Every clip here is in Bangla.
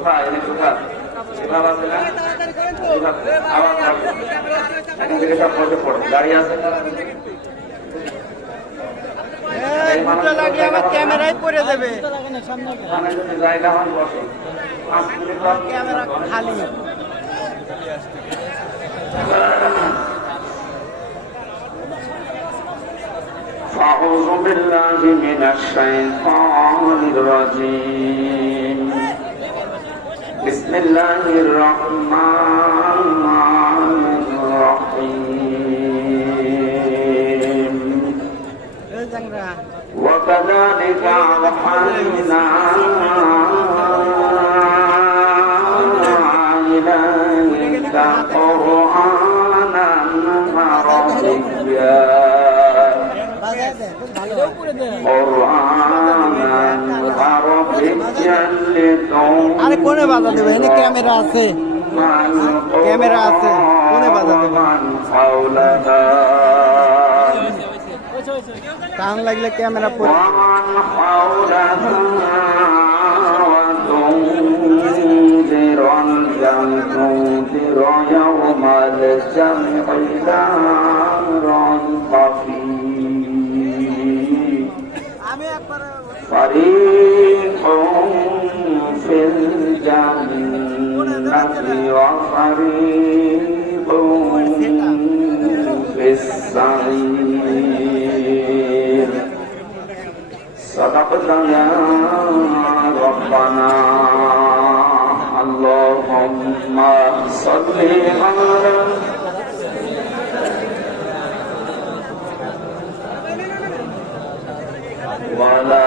কোথায় এনে কোথায় এভাবে আছে না আবার এখান থেকে সব বসে পড়ে গাড়ি আছে ক্যামেরায় পড়ে যাবে জায়গা হয় বসে ক্যামেরা খালি أعوذ بالله من الشيطان الرجيم بسم الله الرحمن الرحيم وكذلك أوحينا إليك قرآنا عربيا আরে কোনে বাধা দেবে এখানে ক্যামেরা আছে ক্যামেরা আছে কোনে বাধা দেবে টান লাগলে ক্যামেরা পড়ে فريق في الجنة وفريق في السعير صدقت يا ربنا اللهم صل على وعلى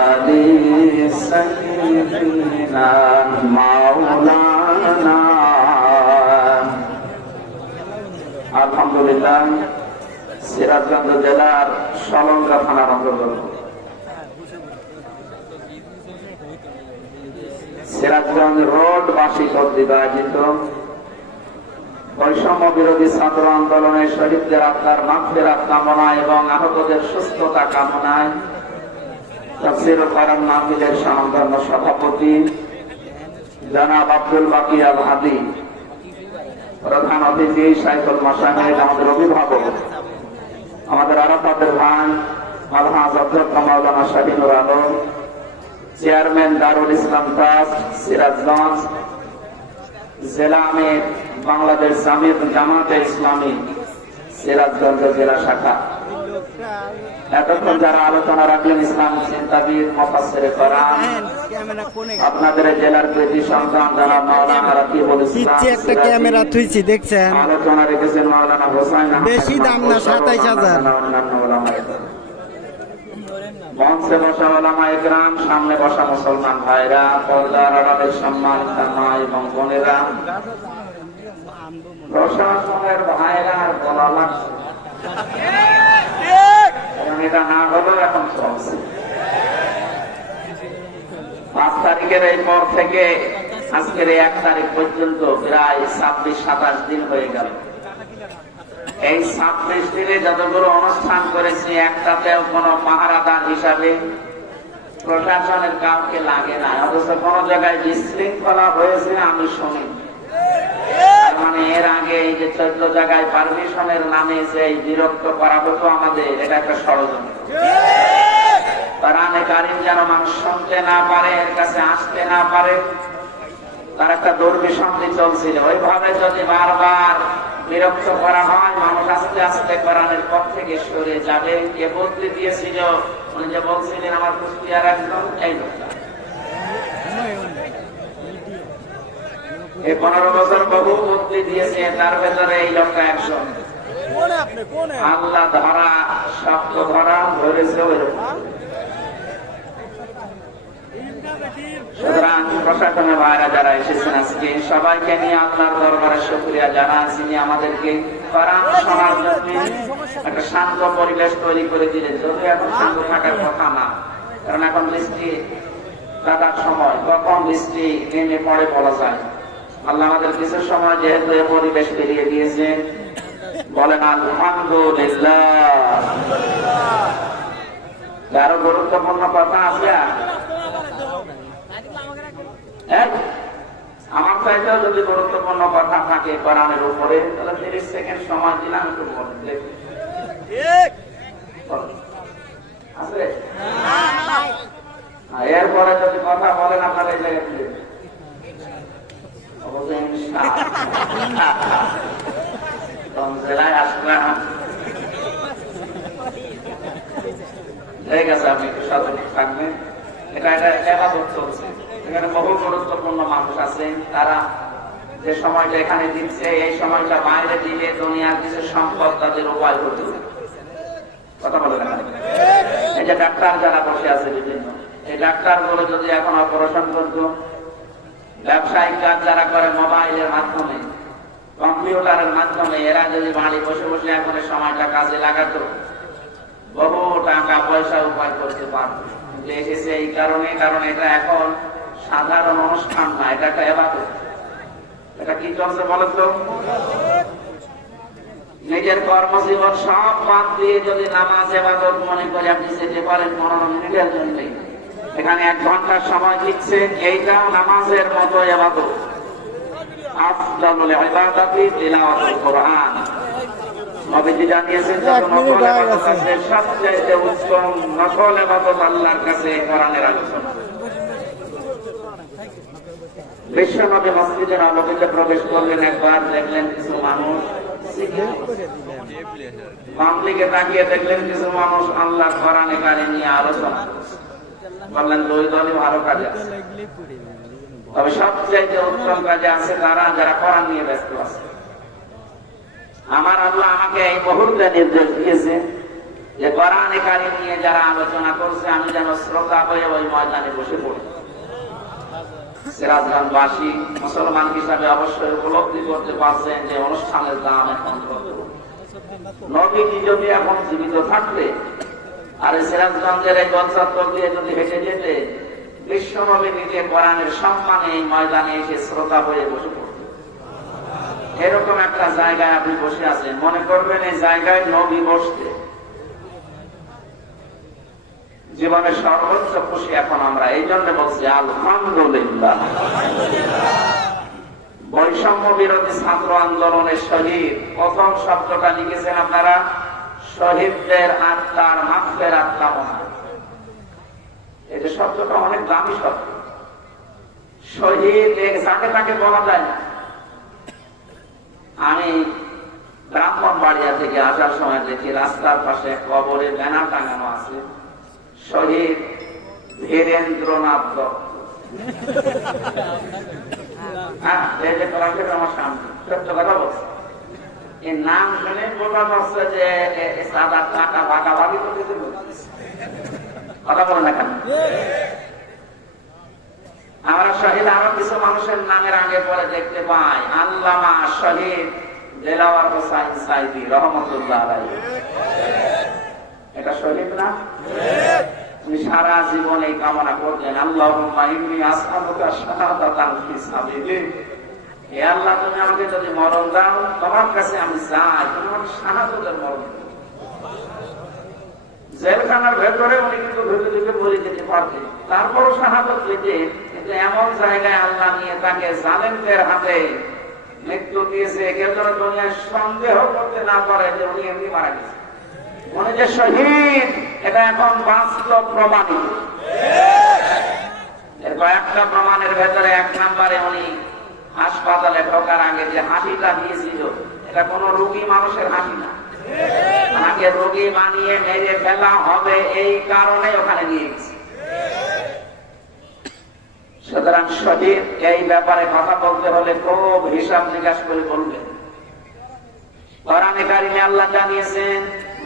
سيدنا مولانا আলহামদুলিল্লাহ সিরাজগঞ্জ জেলার সলঙ্গা থানার অন্তর্গত সিরাজগঞ্জ রোডবাসী কর্তৃক আয়োজিত বৈষম্য বিরোধী ছাত্র আন্দোলনের শহীদদের আত্মার মাগফিরাত কামনা এবং আহতদের সুস্থতা কামনায় তাফসীর ও কোরআন মাহফিলের সংগঠন সভাপতি জনাব আব্দুল বাকি আল হাদি, প্রধান অতিথি শাইখুল মাশায়েখ, আমাদের অভিভাবক, আমাদের আরাফাতের ভাই আলহাজ অধ্যক্ষ মাওলানা শাহিনুর আলম, চেয়ারম্যান দারুল ইসলাম ট্রাস্ট সিরাজগঞ্জ, জেলা আমির বাংলাদেশ জামাতে ইসলামী সিরাজগঞ্জ জেলা শাখা, এতক্ষণ যারা আলোচনা রাখলেন ইসলাম চিন্তাবিদ মুফাসসিরে কোরআন, আপনাদের জেলার কৃতি সন্তান জনাব মাওলানা রাকিবুল ইসলাম, একটা ক্যামেরা থুইছি দেখছেন, আলোচনা রেখেছেন মাওলানা হোসেন, বেশি দাম না 27000, মঞ্চে বসা ওলামায়ে কেরাম, সামনে বসা মুসলমান ভাইরা, পর্দার আড়ালের সম্মানিত মা এবং বোনেরা, প্রশাসনের ভাইরা আর বলা লাগছে এটা না হলেও এখন চলছে। 5 তারিখের এই পর থেকে আজকের 1 তারিখ পর্যন্ত প্রায় 26-27 দিন হয়ে গেল। এই 26 দিনে যতগুলো অনুষ্ঠান করেছি একটাতেও কোনো পাহারাদার হিসাবে প্রশাসনের কাউকে লাগে না, অথচ কোন জায়গায় বিশৃঙ্খলা হয়েছে আমি শুনি। মানে এর আগে এই যে 14 জায়গায় পারমিশনের নামে যে বিরক্ত করা হতো আমাদের, এটা একটা ষড়যন্ত্র। কোরআনে কারীম যেন মানুষ শুনতে না পারে, এর কাছে আসতে না পারে, তার একটা দুর্বিসন্ধি চলছিল। ওইভাবে যদি বারবার বিরক্ত করা হয়, মানুষ আস্তে আস্তে কোরআনের পথ থেকে সরে যাবে। কে বদলে দিয়েছিল? উনি যে বলছিলেন আমার কুষ্টিয়ার একজন, এই লোকটা। এই 15 বছর বহু বদলে দিয়েছে, তার ভেতরে এই লোকটা একজন। আল্লাহ ধরা শক্ত ধরা ধরেছে ওইরকম। সুতরাং প্রশাসনের ভাইরা যারা এসেছেন আজকে, সবাইকে নিয়ে আল্লাহর দরবারে শুকরিয়া জানাচ্ছি, আমাদেরকে কোরআন শোনার জন্য একটা শান্ত পরিবেশ তৈরি করে দিলেন। যদিও এখন শান্ত থাকার কথা না, কারণ এখন বৃষ্টি কাটার সময়, কখন বৃষ্টি নেমে পড়ে বলা যায়। আল্লাহ আমাদের কিছু সময় যেহেতু এই পরিবেশ পেরিয়ে দিয়েছেন, বলেন আলহামদুলিল্লাহ। আরো গুরুত্বপূর্ণ কথা আছে, আমার চাইতেও যদি গুরুত্বপূর্ণ কথা থাকে কোরআনের উপরে, তাহলে 30 সেকেন্ড সময় দিলাম, একটু বলেন দেখি। আছে? এরপরে যদি কথা বলেন আপনারা এই জায়গায় ফিরে যান। অবশ্যই ইনশাআল্লাহ। কোন জেলায় আসলাম? ঠিক আছে, আপনি একটু সতর্ক থাকবেন। এটা ইবাদত চলছে, এখানে বহু গুরুত্বপূর্ণ মানুষ আছে, তারা যে সময়টা এখানে দিচ্ছে এই সময়টা বাইরে দিলে দুনিয়ার কিছু সম্পদ তাদের উপায় হতো। কথা বলে না? এই যে ডাক্তার যারা বসে আছে বিভিন্ন, এই ডাক্তার গুলো যদি এখন অপারেশন করতো, ব্যবসায়িক কাজ যারা করে মোবাইলের মাধ্যমে, কম্পিউটারের মাধ্যমে, এরা যদি বাড়ি বসে বসে এখন সময়টা কাজে লাগাতো, বহু টাকা পয়সা উপায় করতে পারত। এসেছে এই কারণে, কারণ এটা এখন সাধারণ অনুষ্ঠান না, এটা একটা ইবাদত। এটা কি চলছে বলেন তো? নিজের কর্মজীবন সব বাদ দিয়ে যদি নামাজ ইবাদত মনে করে আপনি যেতে পারেন 15 মিনিটের জন্য, এখানে 1 ঘন্টার সময় দিচ্ছে, এইটাও নামাজের মতো ইবাদত। আফদালুল ইবাদাতি তিলাওয়াতুল কোরআন। নবীজি জানিয়েছেন যত নফল ইবাদত আছে, সবচেয়ে উত্তম নফল ইবাদত আল্লাহর কাছে কোরআনের আলোচনা। বিশ্ব নবী মসজিদের নববীতে প্রবেশ করলেন, একবার দেখলেন কিছু মানুষ বাম দিকে তাকিয়ে দেখলেন কিছু মানুষ আল্লাহর কোরআনে কারিম নিয়ে আলোচনা করছে। বললেন দুই দলই ভালো কাজে আছে, তবে সবচেয়ে উত্তম কাজে আছে তারা যারা কোরআন নিয়ে ব্যস্ত আছে। আমার আল্লাহ আমাকে এই মুহূর্তে নির্দেশ দিয়েছে যে কোরআনে কারিম নিয়ে যারা আলোচনা করছে আমি যেন শ্রোতা হয়ে ওই ময়দানে বসে পড়ি। সিরাজগঞ্জবাসী মুসলমান হিসাবে অবশ্যই উপলব্ধি করতে পারছেন যে অনুষ্ঠানের দাম এখন কত। নবীজি যদি এখন জীবিত থাকলে আর সিরাজগঞ্জের এই গঞ্জাত্তর দিয়ে যদি হেঁটে যেতে, বিশ্ব নবী নিজে কোরআনের সম্মানে এই ময়দানে এসে শ্রোতা হয়ে বসে পড়তেন। এরকম একটা জায়গায় আপনি বসে আছেন, মনে করবেন এই জায়গায় নবী বসতে। জীবনের সর্বোচ্চ খুশি এখন আমরা, এই জন্য বলছি আলহামদুলিল্লাহ। বৈষম্য বিরোধী ছাত্র আন্দোলনের শহীদ, প্রথম শব্দটা লিখেছেন আপনারা, শহীদদের আত্মার মাগফিরাত কামনা। এই যে শব্দটা অনেক দামি শব্দ। শহীদ যাকে তাকে বলা যায় না। আমি ব্রাহ্মণবাড়িয়া থেকে আসার সময় দেখি রাস্তার পাশে কবরে ব্যানার টাঙানো আছে, শহীদ ধীরেন্দ্রনাথ দত্ত। আমার সামনে সত্য কথা বলছে, এই নাম শুনে বোঝা যাচ্ছে যে সাদা টাকা ভাগাভাগি করতে কথা বলে না কেন? আমরা শহীদ আরো কিছু মানুষের নামের আগে পরে দেখতে পাই, আল্লামা শহীদ দেলাওয়ার হোসাইন সাইদি রহমতুল্লাহ আলাইহি। এটা শহীদ না? উনি সারা জীবন এই কামনা করতেন, আল্লাহুম্মা ইন্নী আসআলুকা শাহাদাতান ফি সাবিলিক। হে আল্লাহ, তুমি আমাকে যদি মরণ দাও, তোমার কাছে আমি চাই তুমি আমাকে শাহাদাতের মরণ দাও। জেলখানার ভেতরে উনি কিন্তু ভেতর দিকে মরে যেতে পারতেন, তারপরও শাহাদাত পেতেন। কিন্তু এমন জায়গায় আল্লাহ নিয়ে তাকে জালেমদের হাতে মৃত্যু দিয়েছে, কেউ যেন দুনিয়ায় সন্দেহ করতে না পারে যে উনি এমনি মারা গেছে। উনি যে শহীদ এটা এখন বাস্তব প্রমাণিত। এর কয়েকটা প্রমাণের ভেতরে 1 নম্বরে উনি হাসপাতালে ঢোকার আগে যে হাসিটা দিয়েছিল, এটা কোন রোগী মানুষের হাসি না, তাকে রোগী বানিয়ে মেরে ফেলা হবে এই কারণে ওখানে নিয়ে গেছে। সুতরাং শহীদ এই ব্যাপারে কথা বলতে হলে খুব হিসাব নিকাশ করে বলবেন। কোরআনে কারিমে আল্লাহ জানিয়েছেন,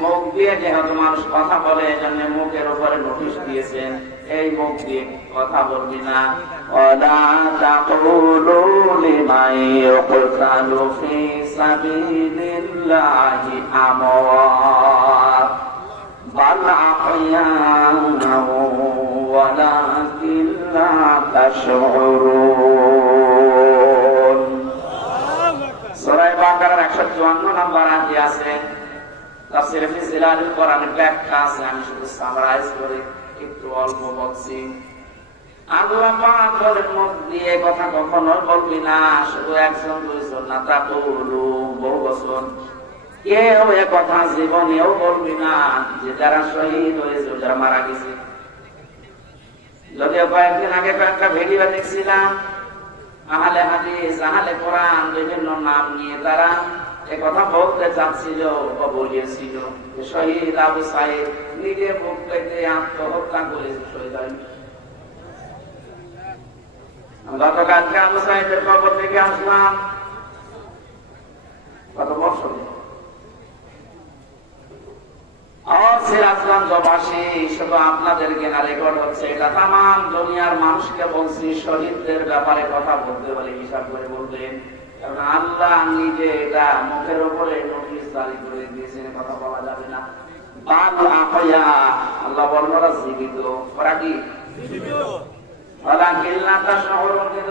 মুখ দিয়ে যেহেতু মানুষ কথা বলে এজন্য মুখের উপরে নোটিশ দিয়েছেন, এই মুখ দিয়ে কথা বলবি না। ওয়ালা তাকুলু লিমান ইউকতালু ফি সাবিলিল্লাহি আমওয়াত বাল আহইয়াউ ওয়ালাকিন লা তাশউরুন। সূরা বাকারার 154 নম্বর আয়াতে আছে, তাফসীরে ফি জিলালিল কোরআনের ব্যাখ্যা আছে, আমি শুধু সামারাইজ করে একটু অল্প বলছি। আল্লাহ পাক বলেন মুখ দিয়ে কথা কখনো বলবি না, শুধু একজন দুইজন না, তা বলু বহু বছর কেউ এ কথা জীবনেও বলবি না যে যারা শহীদ হয়েছে, যারা মারা গেছে। যদিও কয়েকদিন আগে কয়েকটা ভিডিও দেখছিলাম, আহলে হাদিস, আহলে কোরআন বিভিন্ন নাম নিয়ে তারা এ কথা বলতে চাচ্ছিল বা বলিয়েছিল যে শহীদ আবু সাইদ নিজে বুক পেতে আত্মহত্যা করেছে, শহীদ হয়নি। গতকালকে আবু সাইদের কবর থেকে আসলাম, কত বছর সিরাজগঞ্জবাসী, শুধু আপনাদেরকে না রেকর্ড হচ্ছে, এটা তামাম দুনিয়ার মানুষকে বলছি, শহীদদের ব্যাপারে কথা বলতে বলে হিসাব করে বলবেন, কারণ আল্লাহ নিজে এটা মুখের উপরে নোটিশ জারি করে দিয়েছেন, কথা বলা যাবে না। আল্লাহ বলেন ওরা জীবিত, ওরা কি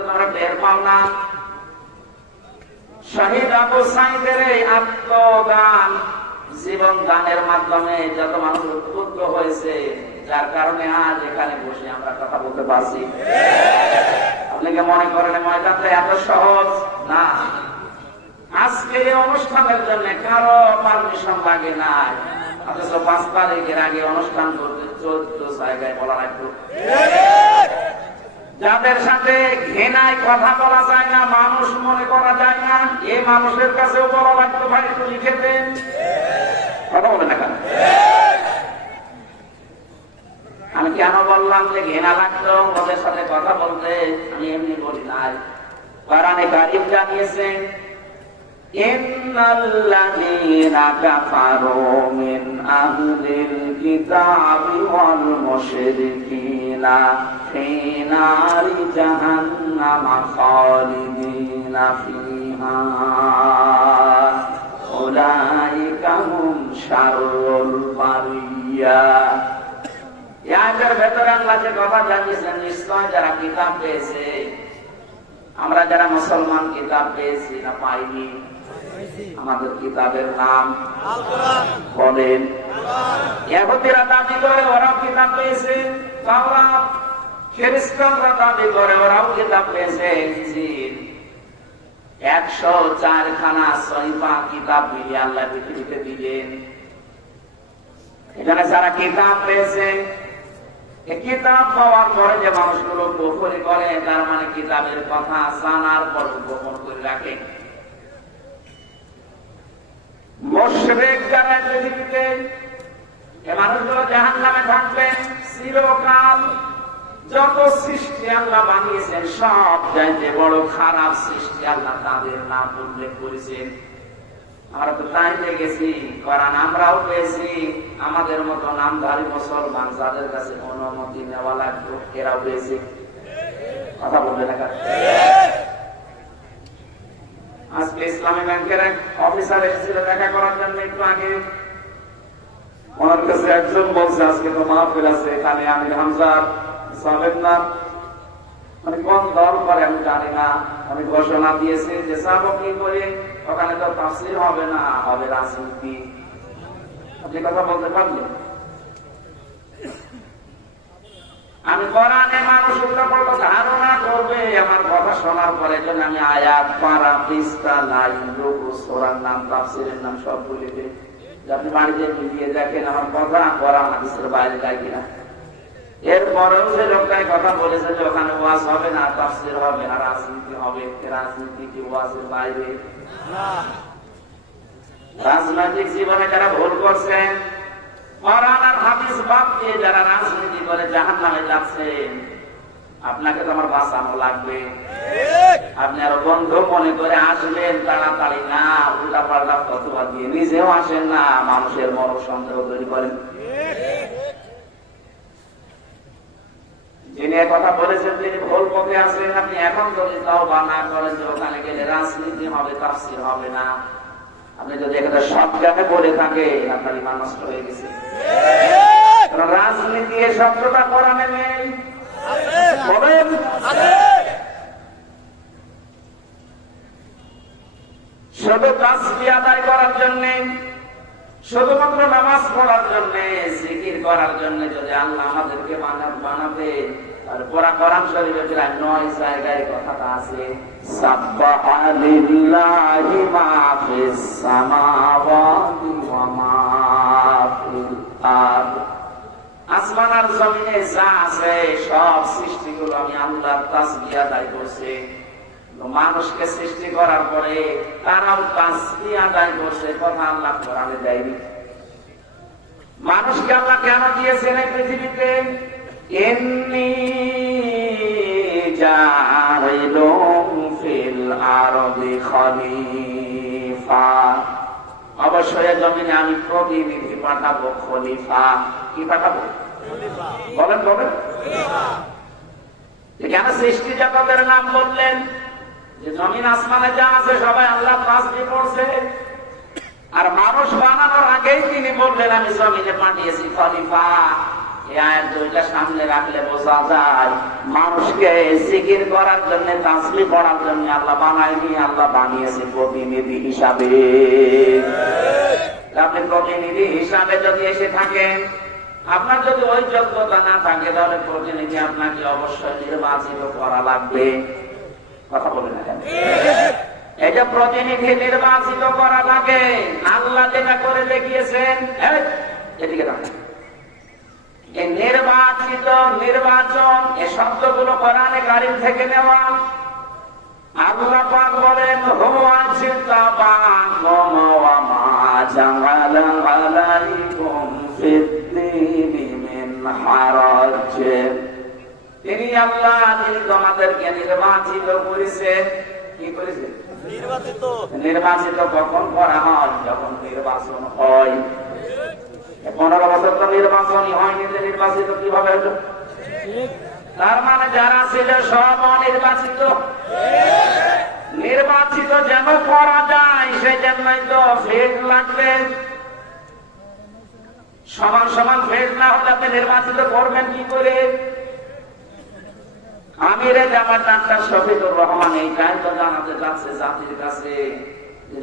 তোমরা টের পাও না। শহীদ আবু সাইদের এই আত্মদান, জীবন দানের মাধ্যমে যত মানুষ উদ্বুদ্ধ হয়েছে, যার কারণে আজ এখানে বসে আমরা কথা বলতে পারছি। আপনি কি মনে করেন ময়দানটা এত সহজ না? আজকে এই অনুষ্ঠানের জন্য কারো পারমিশন লাগে না, অথচ 5 তারিখের আগে অনুষ্ঠান করতে 14 জায়গায় বলা লাগতো। যাদের সাথে ঘৃণায় কথা বলা যায় না, মানুষ মনে করা যায় না, এই মানুষের কাছেও বলা লাগতো ভাই একটু লিখে দেন। কথা বলে না কেন? আমি কেন বললাম যে ঘৃণা লাগতো ওদের সাথে কথা বলতে? আমি এমনি বলি নাই, কোরআনে কারীম জানিয়েছেন ইন্নাল্লাযীনা কাফারু মিন আহলিল কিতাবি ওয়াল মুশরিকিনা ফী নারি জাহান্নাম খালিদিনা ফীহা উলাইকা হুম শাররুল বারিয়া। এই আয়াতের ভেতরে আল্লাহ যে কথা জানিয়েছেন, নিশ্চয় যারা কিতাব পেয়েছে, আমরা যারা মুসলমান কিতাব পেয়েছি না পাইনি, আমাদের কিতাবের নাম বলেন। ইহুদিরা দাবি করে ওরাও কিতাব পেয়েছে, তাওরাত। খ্রিস্টানরা দাবি করে ওরাও কিতাব পেয়েছে, ইনজিল। 104 খানা সহিফা কিতাব মিলিয়ে আল্লাহ পৃথিবীতে দিলেন। এখানে যারা কিতাব পেয়েছে, কিতাব পাওয়ার পরে যে মানুষগুলো কুফরি করে, তার মানে কিতাবের কথা জানার পর গোপন করে রাখে। মুশরিক যারা পৃথিবীতে, এই মানুষগুলো জাহান্নামে থাকবেন চিরকাল। যত সৃষ্টি আল্লাহ বানিয়েছেন, সব চাইতে বড় খারাপ সৃষ্টি আল্লাহ তাদের নাম উল্লেখ করেছেন। আমরা তো তাই দেখেছি, কোরআন আমরাও পেয়েছি, আমাদের মতো নামধারী মুসলমান যাদের কাছে অনুমতি নেওয়া লাগতো, এরাও পেয়েছে। কথা বলবে না? আজকে ইসলামী ব্যাংকের এক অফিসার এসেছিল দেখা করার জন্য একটু আগে। ওনার কাছে একজন বলছে আজকে তো মাহফিল আছে, এখানে আমির হামজার সাবেক না, মানে কোন দল করে আমি জানি না, আমি ঘোষণা দিয়েছি যে যাবো কি করে, ওখানে তো তাফসীর হবে না, হবে রাজনীতি। আপনি কথা বলতে পারলেন? আমি কোরআনে মানুষ উল্টো ধারণা করবে আমার কথা শোনার পরে, জন্য আমি আয়াত, পারা, পৃষ্ঠা, লাইন, রুকু, সূরার নাম, তাফসীরের নাম সব বলে দিই। আপনি বাড়িতে মিলিয়ে দেখেন আমার কথা কোরআন হাদিসের বাইরে যায় কিনা। এরপরেও যে লোকটাই কথা বলেছে যে ওখানে ওয়াজ হবে না, তাফসীর হবে না, রাজনীতি হবে, রাজনীতি কি ওয়াজের বাইরে? রাজনৈতিক জীবনে যারা ভুল করছেন, কোরআন আর হাদিস বাদ দিয়ে যারা রাজনীতি করে জাহান্নামে যাচ্ছেন, আপনাকে তো আমার বাঁচানো লাগবে। আপনি আরো বন্ধু মনে করে আসবেন তাড়াতাড়ি না, উল্টা পাল্টা ফতোয়া দিয়ে নিজেও আসেন না, মানুষের মন সন্দেহ তৈরি করেন। যিনি কথা বলেছেন তিনি ভুল পথে আছেন। আপনি এখন যদি তাওবা না করেন যে ওখানে গেলে রাজনীতি হবে, তাফসীর হবে না, আপনি যদি এখানে সব জ্ঞানে বলে থাকে, আপনার ঈমান নষ্ট হয়ে গেছে। রাজনীতি এই শব্দটা কোরআনে নেই। শুধু তাসবিহ আদায় করার জন্য, শুধুমাত্র নামাজ পড়ার জন্য, জিকির করার জন্য যদি আল্লাহ আমাদেরকে বানাতেন, আর পুরা কোরআন শরীফে প্রায় 9 জায়গায় কথাটা আছে, সাব্বাহা লিল্লাহি মা ফিস সামাওয়াতি ওয়া মা ফিল আরদ। আসমান আর জমিনে যা আছে সব সৃষ্টিগুলো আমি আল্লাহর তাসবিহ আদায় করছে। মানুষকে সৃষ্টি করার পরে তারাও তাসবিহ আদায় করছে, কথা আল্লাহ কোরআনে দেয়নি। মানুষকে আল্লাহ কেন দিয়েছেন এই পৃথিবীতে? ইন্নী জাইলুম ফিল আরদি খলিফা, অবশ্যই জমিনে আমি প্রতিনিধি পাঠাবো, খলিফা। কি পাঠাবো? বলেন বলেন। কেন সৃষ্টি জগতের নাম বললেন? যে জমিন আসমানে যা আছে সবাই আল্লাহ তাসবিহ পড়ছে, আর মানুষ বানানোর আগেই তিনি বললেন আমি জমিনে পাঠিয়েছি খলিফা। এই আয়াত দুইটা সামনে রাখলে বোঝা যায় মানুষকে জিকির করার জন্য, তাসবিহ পড়ার জন্য আল্লাহ বানায়নি, আল্লাহ বানিয়েছে প্রতিনিধি হিসাবে। আপনি প্রতিনিধি হিসাবে যদি এসে থাকেন, আপনার যদি ওই যোগ্যতা না থাকে, তাহলে প্রতিনিধি আপনাকে অবশ্যই নির্বাচিত করা লাগবে। কথা বলে না কেন? এটা প্রতিনিধি নির্বাচিত করা লাগে। আল্লাহ যেটা করে দেখিয়েছেন, এদিকে দেখেন, এই নির্বাচিত, নির্বাচন, এই শব্দগুলো কোরআনে কারীম থেকে নেওয়া। আল্লাহ পাক বলেন, হুয়া জিতাবাকুম ওয়া মা জাআলা আলাইকুম ফিদ-দীনি মিন হারাজ। তিনি আল্লাহ, তিনি তোমাদেরকে নির্বাচিত করেছেন। কি করেছেন? নির্বাচিত। নির্বাচিত কখন করা হয়? যখন নির্বাচন হয়। 15 বছর তো নির্বাচনই হয়নি, যে নির্বাচিত কিভাবে হলো? তার মানে যারা ছিল সব অনির্বাচিত। নির্বাচিত যেন করা যায়, সেই জন্যই তো ফেজ লাগবে। সমান সমান ফেজ না হলে আপনি নির্বাচিত করবেন কি করে? আমিরে জামাত ডাক্তার শফিকুর রহমান এইটাই তো জানাতে চাচ্ছে জাতির কাছে,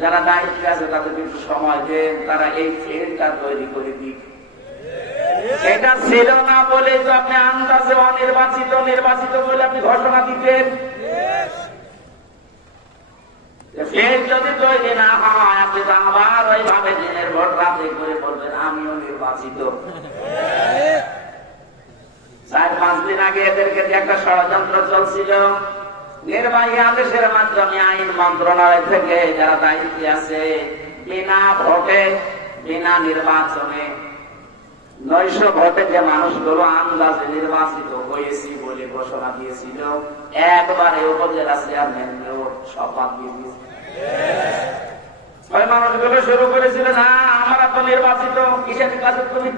যারা দায়িত্বে আছে তাদের একটু সময় দেন, তারা এই ফেজটা তৈরি করে দিক। এটা ছিল না বলে তো আপনি আন্দাজে অনির্বাচিত, নির্বাচিত বলে আপনি ঘোষণা দিতেন। ফেজ যদি তৈরি না হয়, আপনি তো আবার ওইভাবে দিনের ভোট রাতে করে বলবেন আমিও নির্বাচিত। 4-5 দিন আগে এদেরকে একটা ষড়যন্ত্র চলছিল। নির্বাহী আদেশের মাধ্যমে আইন মন্ত্রণালয় থেকে যারা দায়িত্বে আছে, বিনা ভোটে, বিনা নির্বাচনে 900 ভোটে যে মানুষগুলো আন্দাজে নির্বাচিত হয়েছি বলে ঘোষণা দিয়েছিল, একবারে উপজেলা চেয়ারম্যান শপথ দিয়ে দিয়েছে। ওই মানুষগুলো শুরু করেছিল, না আমরা তো নির্বাচিত, কিসের কাছে তুমি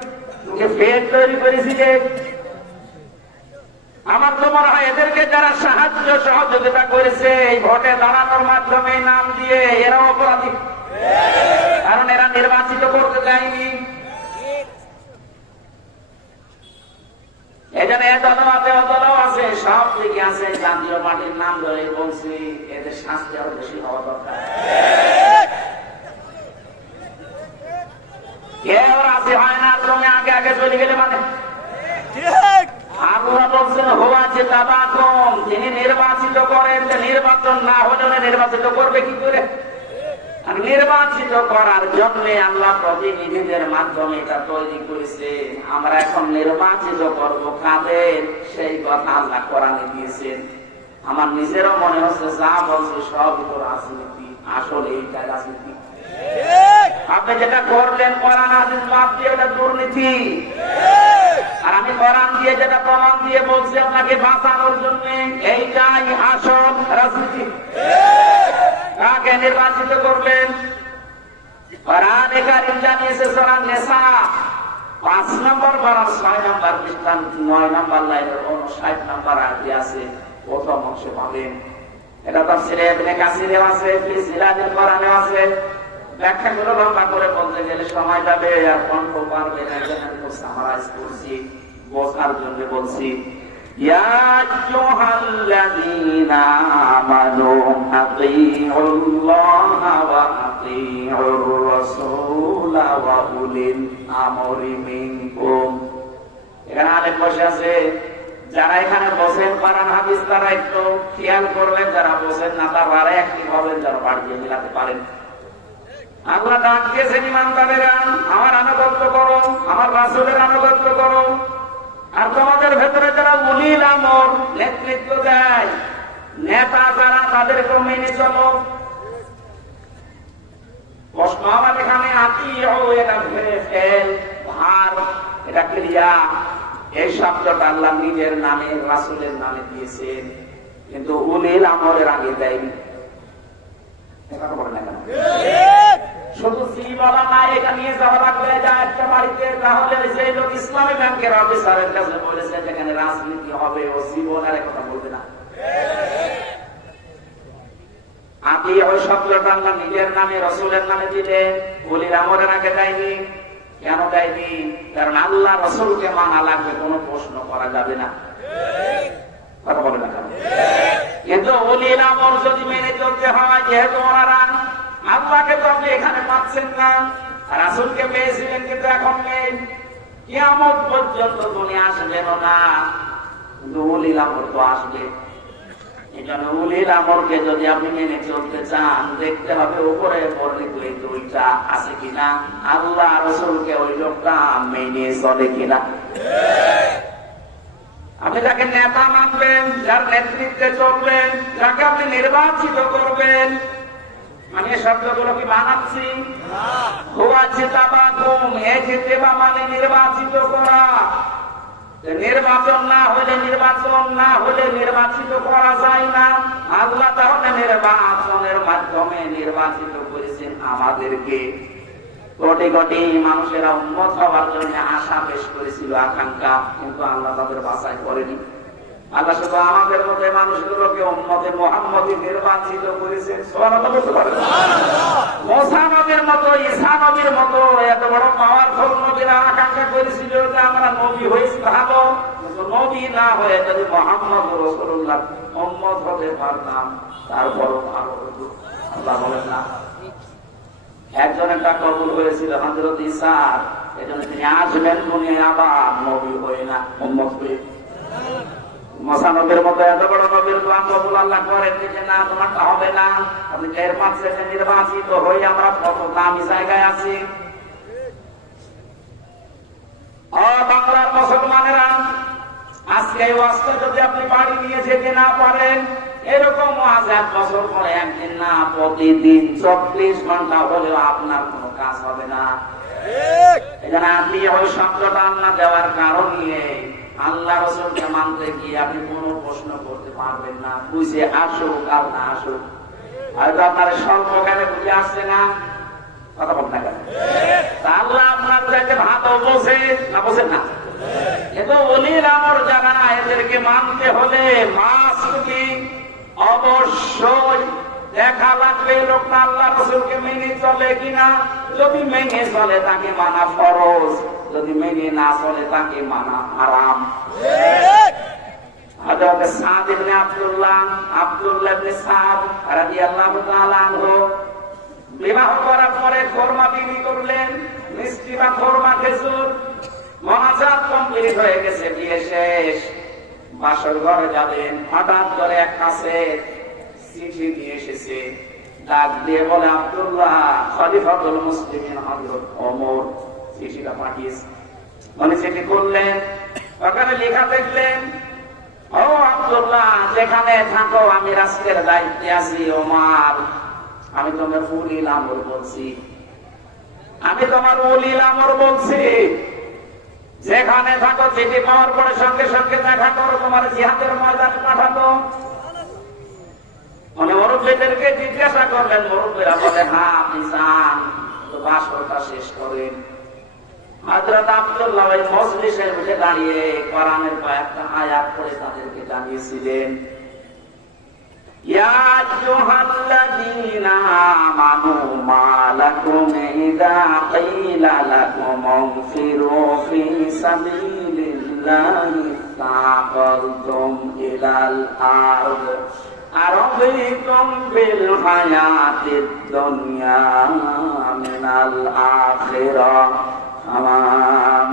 ফের তৈরি করেছিলে। আমার তো মনে হয় এদেরকে যারা সাহায্য সহযোগিতা করেছে এই ভোটে দাঁড়ানোর মাধ্যমে নাম দিয়ে, এরা অপরাধী, কারণ এরা নির্বাচিত করতে চায়নি। এখানে দলমতে অদলও আছে, সব দিকে আছে। জাতীয় পার্টির নাম ধরে বলছি, এদের শাস্তি আরো বেশি হওয়া দরকার। কেউ রাজি হয় না, তুমি আগে আগে চলে গেলে মানে। আল্লাহ বলছেন হুয়া জিতাবাকুম, তিনি নির্বাচিত করেন। নির্বাচন না হলে নির্বাচিত করবে কি করে? আর নির্বাচিত করার জন্য আল্লাহ প্রতিনিধিদের মাধ্যমে এটা তৈরি করেছে। আমরা এখন নির্বাচিত করব কাদের, সেই কথা আল্লাহ কোরআনে দিয়েছেন। আমার নিজেরও মনে হচ্ছে যা বলছে সবই তো রাজনীতি, আসলে এইটা রাজনীতি। আপনি যেটা করলেন কোরআন হাদিস বাদ দিয়ে, এটা দুর্নীতি। আর আমি কোরআন দিয়ে যেটা প্রমাণ দিয়ে বলছি আপনাকে বাঁচানোর জন্য, এইটাই আসল রাজনীতি। কাকে নির্বাচিত করবেন? কোরআনে কারীম জানিয়েছে সূরা নিসা 5 নম্বর পারা 6 নম্বর পৃষ্ঠা 9 নম্বর লাইনের 59 নম্বর আয়াতে আছে, প্রথম অংশে পাবেন। এটা তাফসীরে ইবনে কাসিরে আছে, ফি জিলালিল কোরআনে আছে। ব্যাখ্যাগুলো লম্বা করে বলতে গেলে সময় যাবে, আর কণ্ঠ পারবে না, যেন সামারাইজ করছি, বোঝার জন্য বলছি। ইয়া আইয়ুহাল্লাযীনা আমানু আতিউল্লাহা ওয়া আতিউর রাসূলা ওয়া উলিল আমরি মিনকুম। এখানে আলেম বসে আছে, যারা এখানে বসেন পারান হাদিস তারা একটু খেয়াল করবেন, যারা বসেন না তারা একটি হবেন, যারা বাড়িয়ে মিলাতে পারেন। আল্লাহ ডাক দিয়েছেন ইমানদারেরা, আমার আনুগত্য করো, আমার রাসূলের আনুগত্য করো। আর তোমাদের ভেতরে যারা উলিল আমর নেতৃত্ব দেয়, নেতা যারা, তাদেরকে মেনে চলো। প্রশ্ন আমার এখানে আতিউ, এটা ফেল, ভার, এটা ক্রিয়া। এই শব্দটা আল্লাহ নিজের নামে রাসূলের নামে দিয়েছেন, কিন্তু উলিল আমরের আগে দেয়নি। কথা বলেন না কেন? শুধু সি বলা না, এটা নিয়ে যাওয়া লাগবে যা একটা বাড়িতে, তাহলে সেই লোক ইসলামী ব্যাংকের অফিসারের কাছে বলেছে যেখানে রাজনীতি হবে, ও জীবনের কথা বলবে না। আপনি ওই শব্দটা আল্লাহ নিজের নামে রাসূলের নামে দিলেন, উলিল আমরের আগে দেয়নি। কেন দেয়নি? কারণ আল্লাহ রাসূলকে মানা লাগবে, কোনো প্রশ্ন করা যাবে না। কথা বলে না কেন? কিন্তু উলিল আমর যদি মেনে চলতে হয়, যেহেতু ওনারা আল্লাহকে তো আপনি এখানে পাচ্ছেন না, রাসূলকে পেয়েছিলেন কিন্তু এখন নেই, কিয়ামত পর্যন্ত তুমি আসবেন না, কিন্তু উলিল আমর তো আসবে। এই জন্য উলিল আমরকে যদি আপনি মেনে চলতে চান, দেখতে হবে উপরে বর্ণিত এই দুইটা আছে কিনা, আল্লাহ রাসূলকে ওই লোকটা মেনে চলে কিনা। আপনি যাকে নেতা মানবেন, যার নেতৃত্বে চলবেন, যাকে আপনি নির্বাচিত করবেন, আমি এই শব্দগুলো কি বানাচ্ছি? মানে নির্বাচিত করা। নির্বাচন না হলে নির্বাচিত করা যায় না। আল্লাহ তাহলে নির্বাচনের মাধ্যমে নির্বাচিত করেছেন আমাদেরকে। কোটি কোটি মানুষেরা উম্মত হওয়ার জন্য আশা পেশ করেছিল, আকাঙ্ক্ষা, কিন্তু আল্লাহ তাদের বাছাই করেনি। আল্লাহ শুধু আমাদের মধ্যে মানুষগুলোকে উম্মতে মুহাম্মদী নির্বাচিত করেছেন। সুবহানাল্লাহ বলতে পারেন? মুসা নবীর মতো, ঈসা নবীর মতো এত বড় পাওয়ারফুল নবীরা আকাঙ্ক্ষা করেছিল যে আমরা নবী হয়েছি ভালো, নবী না হয়ে যদি মুহাম্মদ রাসূলুল্লাহ উম্মত হতে পারতাম তারপরও ভালো হতো। আল্লাহ বলেন না, একজন একটা কবুল হয়েছিল হযরত ঈসা, এজন্য তিনি আসবেন দুনিয়ায় আবার নবী হয়ে না, উম্মত হয়ে। মুসা নবীর মতো এত বড় নবীর দোয়া কবুল আল্লাহ করেন যে না, তোমারটা হবে না। আপনি টের পাচ্ছেন যে নির্বাচিত হই আমরা কত দামি জায়গায় আছি। বাংলার মুসলমানেরা, আজকে এই ওয়াজটা যদি আপনি বাড়ি নিয়ে যেতে না পারেন, এরকম ওয়াজ 1 বছর পরে একদিন না, প্রতিদিন 24 ঘন্টা হলেও আপনার কোনো কাজ হবে না। এখানে আপনি ওই শব্দটা আল্লাহ দেওয়ার কারণ নিয়ে আল্লাহ রাসূলকে মানতে গিয়ে আপনি কোনো প্রশ্ন করতে পারবেন না। বুঝে আসুক আর না আসুক, হয়তো আপনার স্বল্প জ্ঞানে বুঝে আসছে না। কথা বল না কেন? আল্লাহ আপনার যাকে ভালো বোঝে না, বোঝেন না। কিন্তু ওলির আমর যারা, এদেরকে মানতে হলে মাসুকি অবশ্যই দেখা লাগবে লোকটা আল্লাহ রাসূলকে মেনে চলে কিনা। যদি মেনে চলে তাকে মানা ফরজ, যদি মেনে না চলে তাকে মানা হারাম। হযরত সাদ ইবনে আব্দুল্লাহ ইবনে সাদ রাদিয়াল্লাহু তাআলা আনহু বিবাহ করার পরে খরমা বিক্রি করলেন, মিষ্টি বা খরমা খেজুর। মোনাজাত কমপ্লিট হয়ে গেছে, বিয়ে শেষ, বাসর ঘরে যাবেন। হঠাৎ করে এক কাছে চিঠি নিয়ে এসেছে, ডাক দিয়ে বলে, আব্দুল্লাহ খলিফাতুল মুসলিমিন হযরত ওমর চিঠিটা পাঠিয়েছে। মানে চিঠি করলেন, ওখানে লেখা দেখলেন, ও আব্দুল্লাহ, যেখানে থাকো আমি রাষ্ট্রের দায়িত্বে আছি। ওমর, আমি তোমার উলিল আমর বলছি, আমি তোমার উলিল আমর বলছি। যেখানে থাকো চিঠি পাওয়ার পরে সঙ্গে সঙ্গে দেখা করো, তোমার জিহাদের ময়দানে পাঠাবো। মানে মুরব্বীদেরকে জিজ্ঞাসা করলেন, মুরব্বীরা বলে হ্যাঁ আপনি চান তো বাসরটা শেষ করেন। হযরত আব্দুল্লাহ ওই মজলিসের উঠে দাঁড়িয়ে কোরআনের কয়েকটা আয়াত পড়ে তাদেরকে জানিয়েছিলেন, ইয়া আইয়ুহাল্লাযীনা আমানু মা লাকুম ইযা কিলা লাকুম ইনফিরু ফী সাবিলিল্লাহি তাকালতুম ইলাল আরদ আরাদিতুম বিল হায়াতিদ দুনিয়া মিনাল আখিরাহ আমা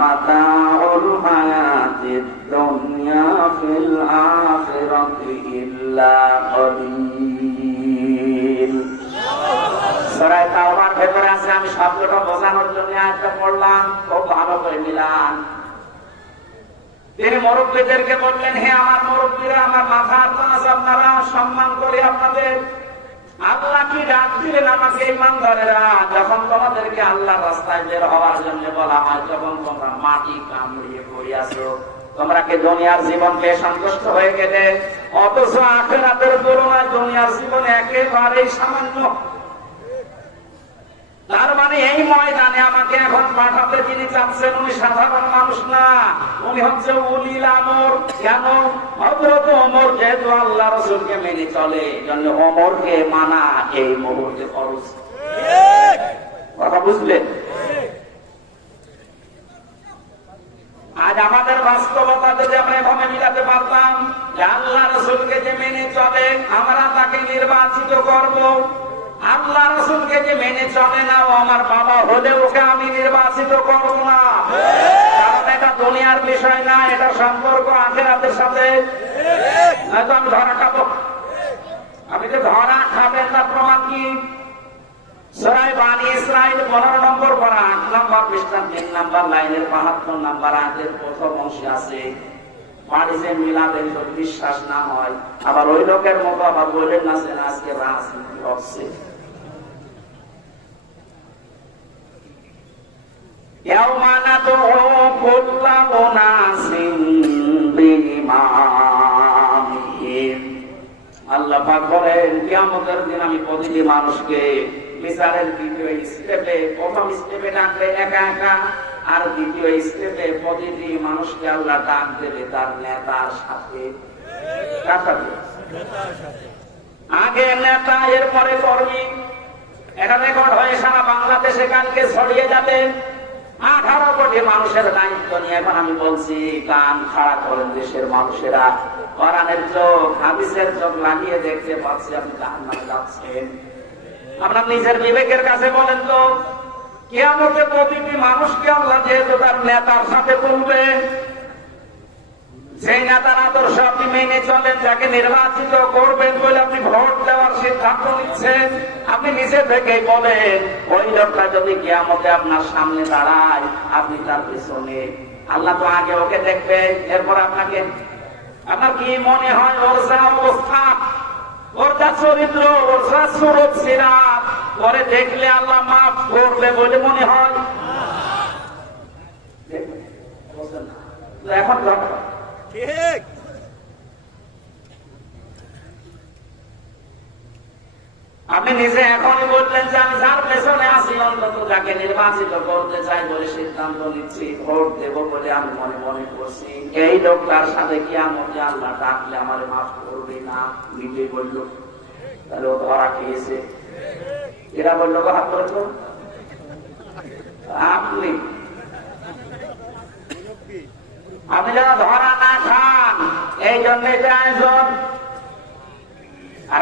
মাতাউল হায়াতিদ দুনিয়া ফিল আখিরাতি ইল্লা কলিল। সূরা তাওবার ভেতরে আছে, আমি শব্দটা বোঝানোর জন্য আয়াতটা পড়লাম, খুব ভালো করে মিলান। তিনি মুরব্বীদেরকে বললেন, হে আমার মুরব্বীরা, আমার মাথার তাজ আপনারা, সম্মান করি আপনাদের। আল্লাহ কি ডাক দিলেন আমাকে, ইমানদারেরা, যখন তোমাদেরকে আল্লাহর রাস্তায় বের হওয়ার জন্য বলা হয়, তখন তোমরা মাটি কামড়িয়ে পড়িয়াছো। তোমরা কি দুনিয়ার জীবন পেয়ে সন্তুষ্ট হয়ে গেলে? অথচ আখিরাতের তুলনায় দুনিয়ার জীবন একেবারেই সামান্য। তার মানে এই ময়দানে আমাকে এখন পাঠাতে যিনি চাচ্ছেন, উনি সাধারণ মানুষ না, উনি হচ্ছে উলিল আমর। কেন? হযরত ওমর যেহেতু আল্লাহ রাসূলকে মেনে চলে, জন্য ওমরকে মানা এই মুহূর্তে ফরজ। কথা বুঝলেন? আজ আমাদের বাস্তবতা যদি আমরা এভাবে মিলাতে পারতাম যে আল্লাহ রাসূলকে যে মেনে চলে আমরা তাকে নির্বাচিত করব, আল্লাহ রাসূলকে যে মেনে চলে না ও আমার বাবা হলে ওকে আমি নির্বাচিত করব না। কারণ এটা দুনিয়ার বিষয় না, এটা সম্পর্ক আখিরাতের সাথে। নয়তো আমি ধরা খাবো। আপনি যে ধরা খাবেন না প্রমাণ কি? সূরা বানী ইসরাঈল 15 নম্বর পারা 8 নম্বর পৃষ্ঠার 3 নম্বর লাইনের 72 নম্বর আয়াতের প্রথম অংশে আছে, পারিসে মিলাদের যদি বিশ্বাস না হয়, আবার ওই লোকের মতো আবার বললেন না যে আজকে রাজনীতি হচ্ছে। ইয়াউমা নাদউ কুল্লা উনাসিন বিইমামিহিম। আল্লাহ পাক বলেন, কিয়ামতের দিন আমি প্রতিটি মানুষকে বিচারের দ্বিতীয় স্টেপে, প্রথম স্টেপে ডাকবে একা একা, আর দ্বিতীয় স্টেপে প্রতিটি মানুষকে আল্লাহ ডাক দেবে তার নেতার সাথে। কার সাথে? আগে নেতা, এরপরে কর্মী। এটা রেকর্ড হয়ে সারা বাংলাদেশে কালকে ছড়িয়ে যাবে। 18 কোটি মানুষের দায়িত্ব নিয়ে এখন আমি বলছি, কান খাড়া করেন দেশের মানুষেরা। কোরআনের চোখ, হাদিসের চোখ লাগিয়ে দেখতে পাচ্ছি আপনি জাহান্নামে যাচ্ছেন। আপনার নিজের বিবেকের কাছে বলেন তো, কিয়ামতে প্রতিটি মানুষকে আল্লাহ যেহেতু তার নেতার সাথে তুলবে, সেই নেতার আদর্শ আপনি মেনে চলেন, যাকে নির্বাচিত করবেন বলে আপনি ভোট দেওয়ার সিদ্ধান্ত নিচ্ছেন, আপনি নিজে থেকেই বলেন ওই লোকটা যদি কিয়ামতে আপনার সামনে দাঁড়ায়, আপনি তার পিছনে। আল্লাহ তো আগে ওকে দেখবেন, এরপর আপনাকে। আপনার কি মনে হয় ওর যা অবস্থা, ওর যা চরিত্র, ওর যা সুরত সিরাত, পরে দেখলে আল্লাহ মাফ করবে বলে মনে হয়? এখন ঠিক আপনি নিজে এখনই বললেন যে আমি যার পেছনে আছি, অন্তত যাকে নির্বাচিত করতে চাই বলে সিদ্ধান্ত নিচ্ছি, ভোট দেবো বলে আমি মনে মনে করছি, এই লোকটার সাথে কিয়ামতে আল্লাহ ডাকলে আমার মাফ করবে না। নিজে বলল, তাহলে ও ধরা খেয়েছে। এরা বললো হাত করে তো আপনি যেন ধরা না খান, এই জন্য যে আয়োজন।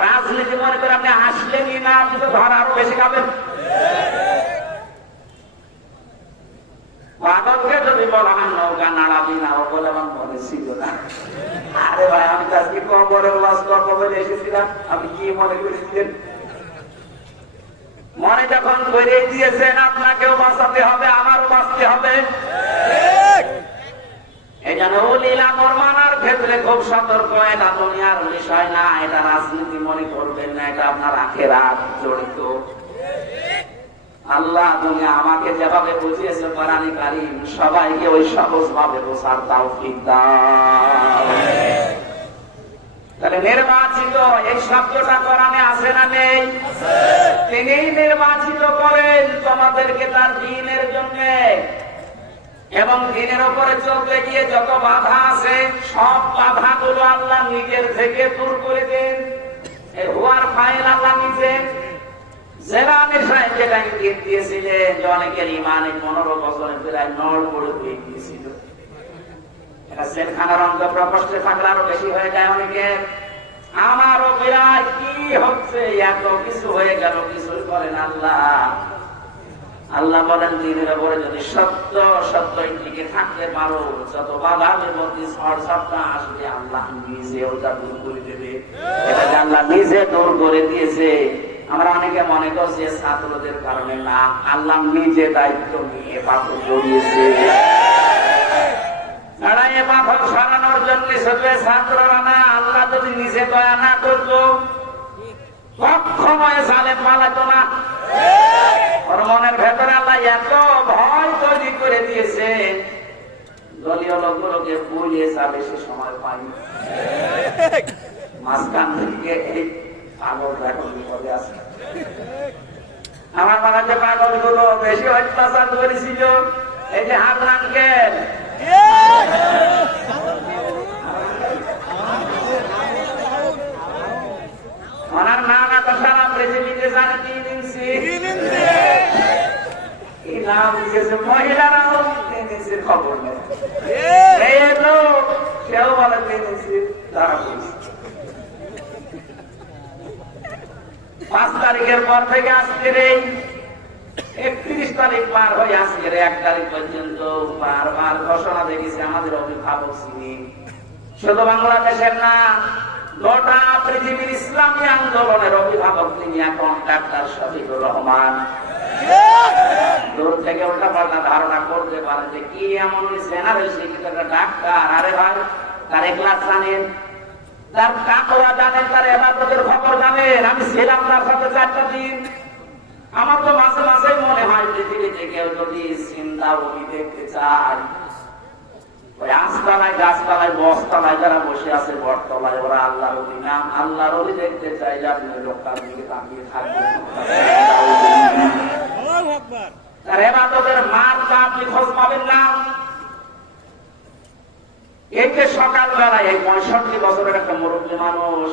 রাজনীতি মনে করে আপনি আসলেনই না, আপনি তো ধরা আরো বেশি খাবেন। বাদলকে যদি বলা হয় নৌকা নাড়াবি না, ও বলে আমার মনে ছিল না। আরে ভাই, আমি তো আজকে কবরের ওয়াজ করব বলে এসেছিলাম, আপনি কি মনে করেছিলেন? মনে যখন করে দিয়েছেন, আপনাকেও বাঁচাতে হবে, আমারও বাঁচতে হবে। এই জন্য উলিল আমর মানার ক্ষেত্রে খুব সতর্ক। এটা দুনিয়ার বিষয় না, এটা রাজনীতি মনে করবেন না, এটা আপনার আখিরাত জড়িত। আল্লাহ তুমি আমাকে যেভাবে বুঝিয়েছে কোরআনে কারীম, সবাইকে ওই সহজ ভাবে বোঝার তৌফিক দাও। তাহলে নির্বাচিত এই শব্দটা কোরআনে আছে না নেই? তিনিই নির্বাচিত করেন তোমাদেরকে তার দ্বীনের জন্য, এবং দ্বীনের উপরে চলতে গিয়ে যত বাধা আছে সব বাধাগুলো আল্লাহ নিজের থেকে দূর করে দেন। এই হুয়ার ফাইল আল্লাহ নিজে। জেলানির সাহেব যেটা ইঙ্গিত দিয়েছিলেন যে অনেকের ইমানে 15 বছরের প্রায় নড় পড়ে হয়ে গিয়েছিল, এটা জেলখানার অঙ্গ প্রকোষ্ঠে থাকলে আরো বেশি হয়ে যায় অনেকের। আমারও বিরাট কি হচ্ছে, এত কিছু হয়ে গেল, কিছুই করেন আল্লাহ। আল্লাহ বলেন দিনের উপরে যদি সত্য সত্য টিকে থাকতে পারো, যত বাধা বিপত্তি ঝড় ঝাপটা আসবে আল্লাহ নিজে ওটা দূর করে দেবে। এটা যে আল্লাহ নিজে দূর করে দিয়েছে। আমরা অনেকে মনে করছি ছাত্রদের কারণে, না, আল্লাহ নিজে দায়িত্ব নিয়ে পাথর সরিয়েছে। তারা এ পাথর সরানোর জন্য শুধু ছাত্ররা না, আল্লাহ যদি নিজে দয়া না করতো কখনো জালেম পালাতো না। ওর মনের ভেতরে আল্লাহ এত ভয় তৈরি করে দিয়েছে, দলীয় লোকগুলোকে বুঝিয়ে যাবে সে সময় পাইনি। মাঝখান থেকে এই পাগল এখন বিপদে আছে। আমার মনে যে পাগল গুলো বেশি অত্যাচার করেছিল, এই যে হারনানকে ওনার নাম এত সারা পৃথিবীতে জানে 3 ইঞ্চি। এই নাম দিয়েছে মহিলারাও 3 ইঞ্চির খবর নেই। এই লোক সেও বলে 3 ইঞ্চি তারা বলছে। 5 তারিখের পর থেকে আজকের এই 31 তারিখ পার হয়ে আজকের 1 তারিখ পর্যন্ত বারবার ঘোষণা দেখেছে আমাদের অভিভাবক তিনি শুধু বাংলাদেশের না, গোটা পৃথিবীর ইসলামী আন্দোলনের অভিভাবক তিনি এখন ডাক্তার শফিকুর রহমান। দূর থেকে উল্টা পাল্টা ধারণা করতে পারে যে কি এমন জেনারেল শিক্ষিত একটা ডাক্তার। আরে ভাই, তার ক্লাস জানেন, তার কাকড়া জানেন, তার এবাদতের খবর জানেন। আমি ছিলাম তার সাথে 4টা দিন। আমার তো মাঝে মাঝে মনে হয় পৃথিবীতে কেউ যদি চিন্তা বলি দেখতে চায়, ওই আস্তালায় গাছতলায় বসতলায় যারা বসে আছে বটতলায়, ওরা আল্লাহর ওলি নাম আল্লাহর ওলি দেখতে চাই যে আপনি লোকটার দিকে তাকিয়ে থাকবেন। তার এবাদতের মার্কা আপনি খোঁজ পাবেন না। এই যে সকালবেলায় এই 65 বছরের একটা মুরব্বী মানুষ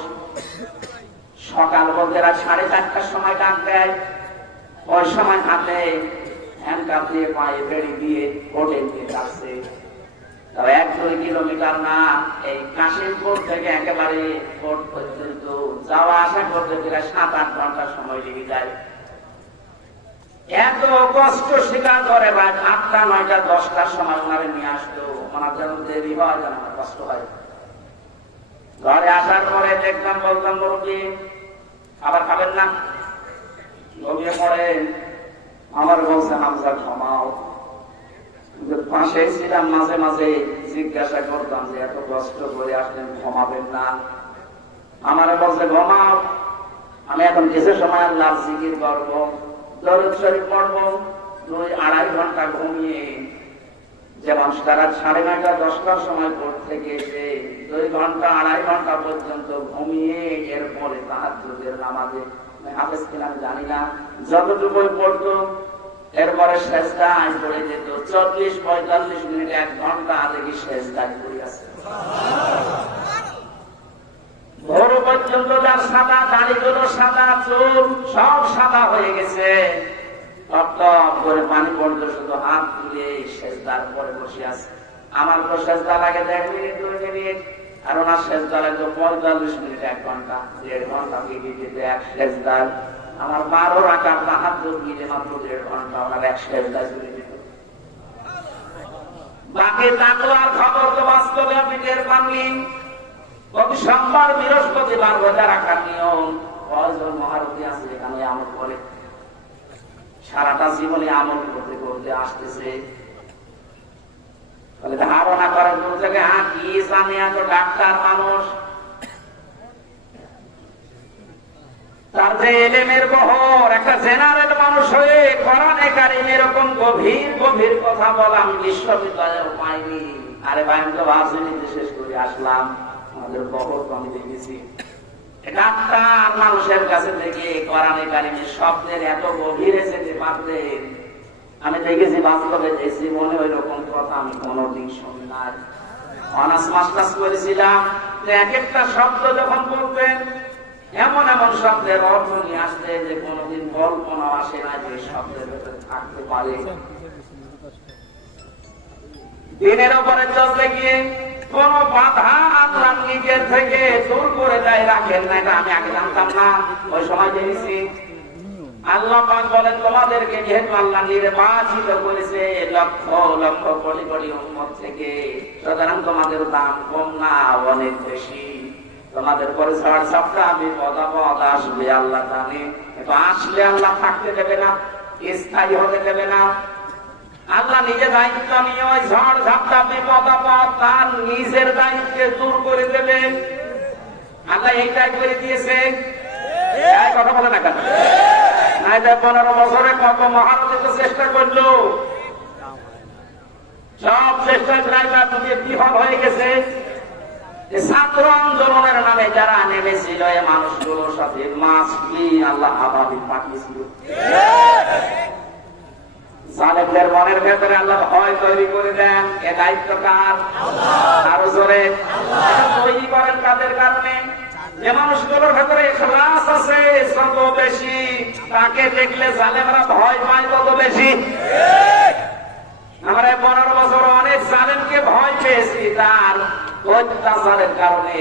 সকাল বলতে রাত 4:30টার সময় ডাক দেয়। ওই সময় হাতে হ্যান্ডকাপ দিয়ে পায়ে বেড়ি দিয়ে হোটেল দিয়ে যাচ্ছে। 1-2 কিলোমিটার না, এই কাশিমপুর থেকে একেবারে কোর্ট পর্যন্ত যাওয়া আসা করতে প্রায় 7-8 ঘন্টা সময় লেগে যায়। এত কষ্ট স্বীকার করে ভাই, 8টা 9টা 10টার সময় ওনারে নিয়ে আসতো। ওনার যেন দেরি হয়, যেন আমার কষ্ট হয়। ঘরে আসার পরে দেখতাম, বলতাম মুরব্বী আবার খাবেন না, ঘুমিয়ে পড়েন। আমার বলছে হামজা ক্ষমাও। পাশে ছিলাম, মাঝে মাঝে জিজ্ঞাসা করতাম যে এত কষ্ট করে আসলেন, ঘুমাবেন না? আমার বলছে ঘুমাও, আমি এখন কিছু সময় আল্লাহ জিকির করবো, দরুদ শরীফ পড়বো। 2-2.5 ঘন্টা ঘুমিয়ে, যেমন রাত 9:30 10টার সময় কোর্ট থেকে এসে 2 ঘন্টা 2.5 ঘন্টা পর্যন্ত ঘুমিয়ে এরপরে তাহাজ্জুদের নামাজে হাফেজ কিনা আমি জানি না, যতটুকু পড়তো এরপরে সেজদায় পড়ে যেত। 40-45 মিনিট 1 ঘন্টা দেখি সেজদায় পড়ে আছে। ভোর পর্যন্ত যার সাদা দাড়িগুলো সাদা, চুল সব সাদা হয়ে গেছে, টপ টপ করে পানি পড়তো, শুধু হাত তুলে সেজদার পরে বসে আছে। আমার তো সেজদা লাগে 1 মিনিট 2 মিনিট, আর ওনার সেজদা লাগতো 45 মিনিট 1 ঘন্টা 1.5 ঘন্টা কেটে যেত এক সেজদায়। আমার 12 রাকাত তাহাজ্জুদ মিলে মাত্র 1.5 ঘন্টা ওনার এক সেজদায় চলে যেত। বাকি তাকওয়ার খবর তো বাস্তবে আপনি টের পাননি। প্রতি সোমবার বৃহস্পতিবার রোজা রাখার নিয়ম, ফজর মহারতি আছে, এখানে আমল করে সারাটা জীবনে আমল করতে করতে আসতেছে। ধারণা করার কোন জায়গায় কি জানে এত ডাক্তার মানুষ, তার যে এলেমের বহর, একটা জেনারেল মানুষ হয়ে কোরআনে কারীম এরকম গভীর গভীর কথা বলা আমি বিশ্ববিদ্যালয়ে পাইনি। আরে ভাই, আমি তো রাজনীতি শেষ করে আসলাম, আমাদের বহর তো আমি দেখেছি। ডাক্তার মানুষের কাছে থেকে কোরআনে কারীমের শব্দের এত গভীরে যেতে পারতেন আমি দেখেছি, বাস্তবে দেখছি, মনে ওই রকম কথা আমি কোনোদিন শুনি নাই। অনার্স মাস্টার্স করেছিলাম, এক একটা শব্দ যখন বলতেন এমন এমন শব্দের অর্থ নিয়ে আসতে যে কোনোদিন কল্পনা আসে না যে শব্দের ভেতরে থাকতে পারে। দিনের উপরে চলতে গিয়ে কোন বাধা আল্লাহ নিজের থেকে দূর করে দেয়, রাখেন না। এটা আমি আগে জানতাম না, ওই সময় জেনেছি। আল্লাহ পাক বলেন তোমাদেরকে যেহেতু আল্লাহ নির্বাচিত করেছে লক্ষ লক্ষ কোটি কোটি উম্মত থেকে, সুতরাং তোমাদের দাম কম না, অনেক বেশি। তোমাদের পরে ঝড় ঝাপটা বিপদ আপদ আসবে আল্লাহ জানে, কিন্তু আসলে আল্লাহ থাকতে দেবে না, স্থায়ী হতে দেবে না। আল্লাহ নিজে দায়িত্ব নিয়ে ওই ঝড় ঝাপটা বিপদ আপদ তার নিজের দায়িত্বে দূর করে দেবে। আল্লাহ এইটাই করে দিয়েছে। কথা বলে না কেন? 15 বছরে কত মহারথী তো চেষ্টা করলো, সব চেষ্টা প্রায় বিফল হয়ে গেছে। ছাত্র আন্দোলনের নামে যারা নেমেছিল এই মানুষগুলোর সাথে মাসলি আল্লাহ আবাবিল পাঠিয়েছিল। জালেমদের মনের ভেতরে আল্লাহ ভয় তৈরি করে দেন। এ দায়িত্ব কার? আরো জোরে। তৈরি করেন কাদের কারণে? যে মানুষগুলোর ভেতরে ইখলাস আছে যত বেশি, তাকে দেখলে জালেমরা ভয় পায় তত বেশি। আমরা 15 বছর অনেক জালেমকে ভয় পেয়েছি তার অত্যাচারের কারণে,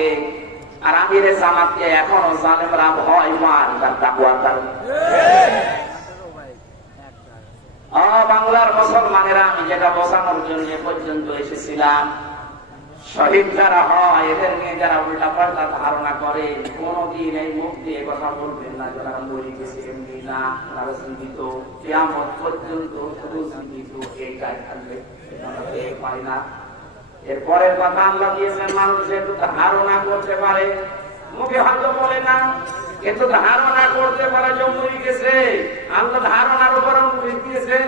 আর আমিরে জামাতকে এখনো জালেমরা ভয় পান তার তাকওয়ার কারণে। বাংলার মুসলমানেরা, আমি যেটা বোঝানোর জন্য পর্যন্ত এসেছিলাম, শহীদ যারা হয় এদের নিয়ে যারা উল্টা পাল্টা ধারণা করে, কোনদিন এই মুখ দিয়ে কথা বলবেন না যারা মরে গেছে এমনি না, তারা জীবিত কিয়ামত পর্যন্ত শুধু জীবিত, এইটাই থাকবে, পাই না। এরপরের কথা আল্লাহ দিয়েছেন, মানুষ যেহেতু ধারণা করতে পারে, মুখে হয়তো বলে না, কিন্তু ধারণা করতে পারে যে মরে গেছে। আল্লাহ ধারণার উপর অঙ্কুশ দিয়েছেন।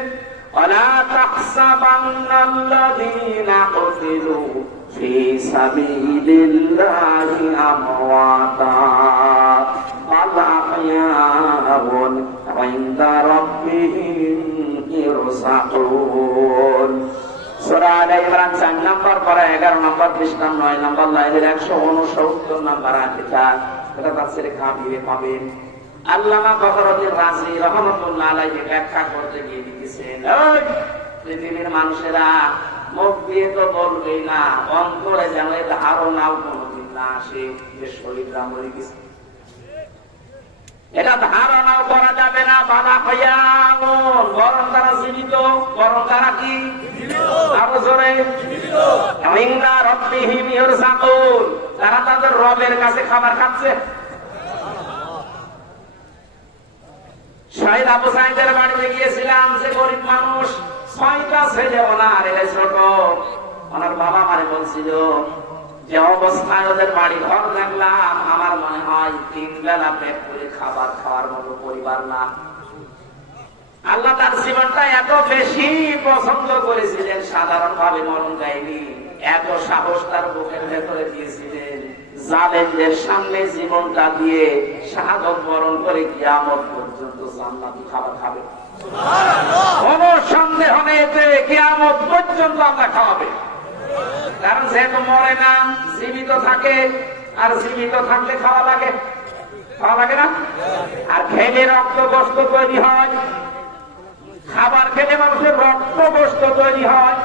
ولا تحسبن الذين قتلوا في سبيل الله أمواتا بل أحياء عند ربهم يرزقون। সূরা আলে ইমরান 4 নম্বর পারা 11 নম্বর পৃষ্ঠা 9 নম্বর লাইনের 169 নম্বর আয়াতটা, এটা তাফসীরে কাবিরে পাবেন। আল্লামা ফখরুদ্দিন রাজি রাহমাতুল্লাহ আলাইহি ব্যাখ্যা করতে গিয়ে লিখেছেন, পৃথিবীর মানুষেরা মুখ দিয়ে তো বলবেই না, অন্তরে যেন এই ধারণাও কোনোদিন না আসে যে শহীদরা মরে গেছে। এটা ধারণাও করা যাবে না। বালা হইয়ামুন, বরং তারা জীবিত। বরং তারা কি? আরো জোরে। ইনদা রাব্বিহিম ইরযাকুন, তারা তাদের রবের কাছে খাবার খাচ্ছে। শহীদ আবু সাঈদের বাড়িতে গিয়েছিলাম, যে গরিব মানুষ, 6টা ছেলে ওনার, এটা ছোট। ওনার বাবা মারে বলছিল যে অবস্থায় ওদের বাড়ি ঘর দেখলাম, আমার মনে হয় 3 বেলা পেট করে খাবার খাওয়ার মতো পরিবার না। আল্লাহ তার জীবনটা এত বেশি পছন্দ করেছিলেন, সাধারণ ভাবে মরণ দেয়নি। এত সাহস তার বুকের ভেতরে দিয়েছিলেন, জালেমদের সামনে জীবনটা দিয়ে শাহাদত বরণ করে কিয়ামত পর্যন্ত জান্নাতি খাবার খাবে। কোন সন্দেহ নেই যে কিয়ামত পর্যন্ত আমরা খাওয়াবে। কারণ যেহেতু মরে না, জীবিত থাকে, আর জীবিত থাকলে খাওয়া লাগে, খাওয়া লাগে না? আর খেলে রক্ত গোস্ত তৈরি হয়, খাবার খেলে মানুষের রক্ত গোস্ত তৈরি হয়।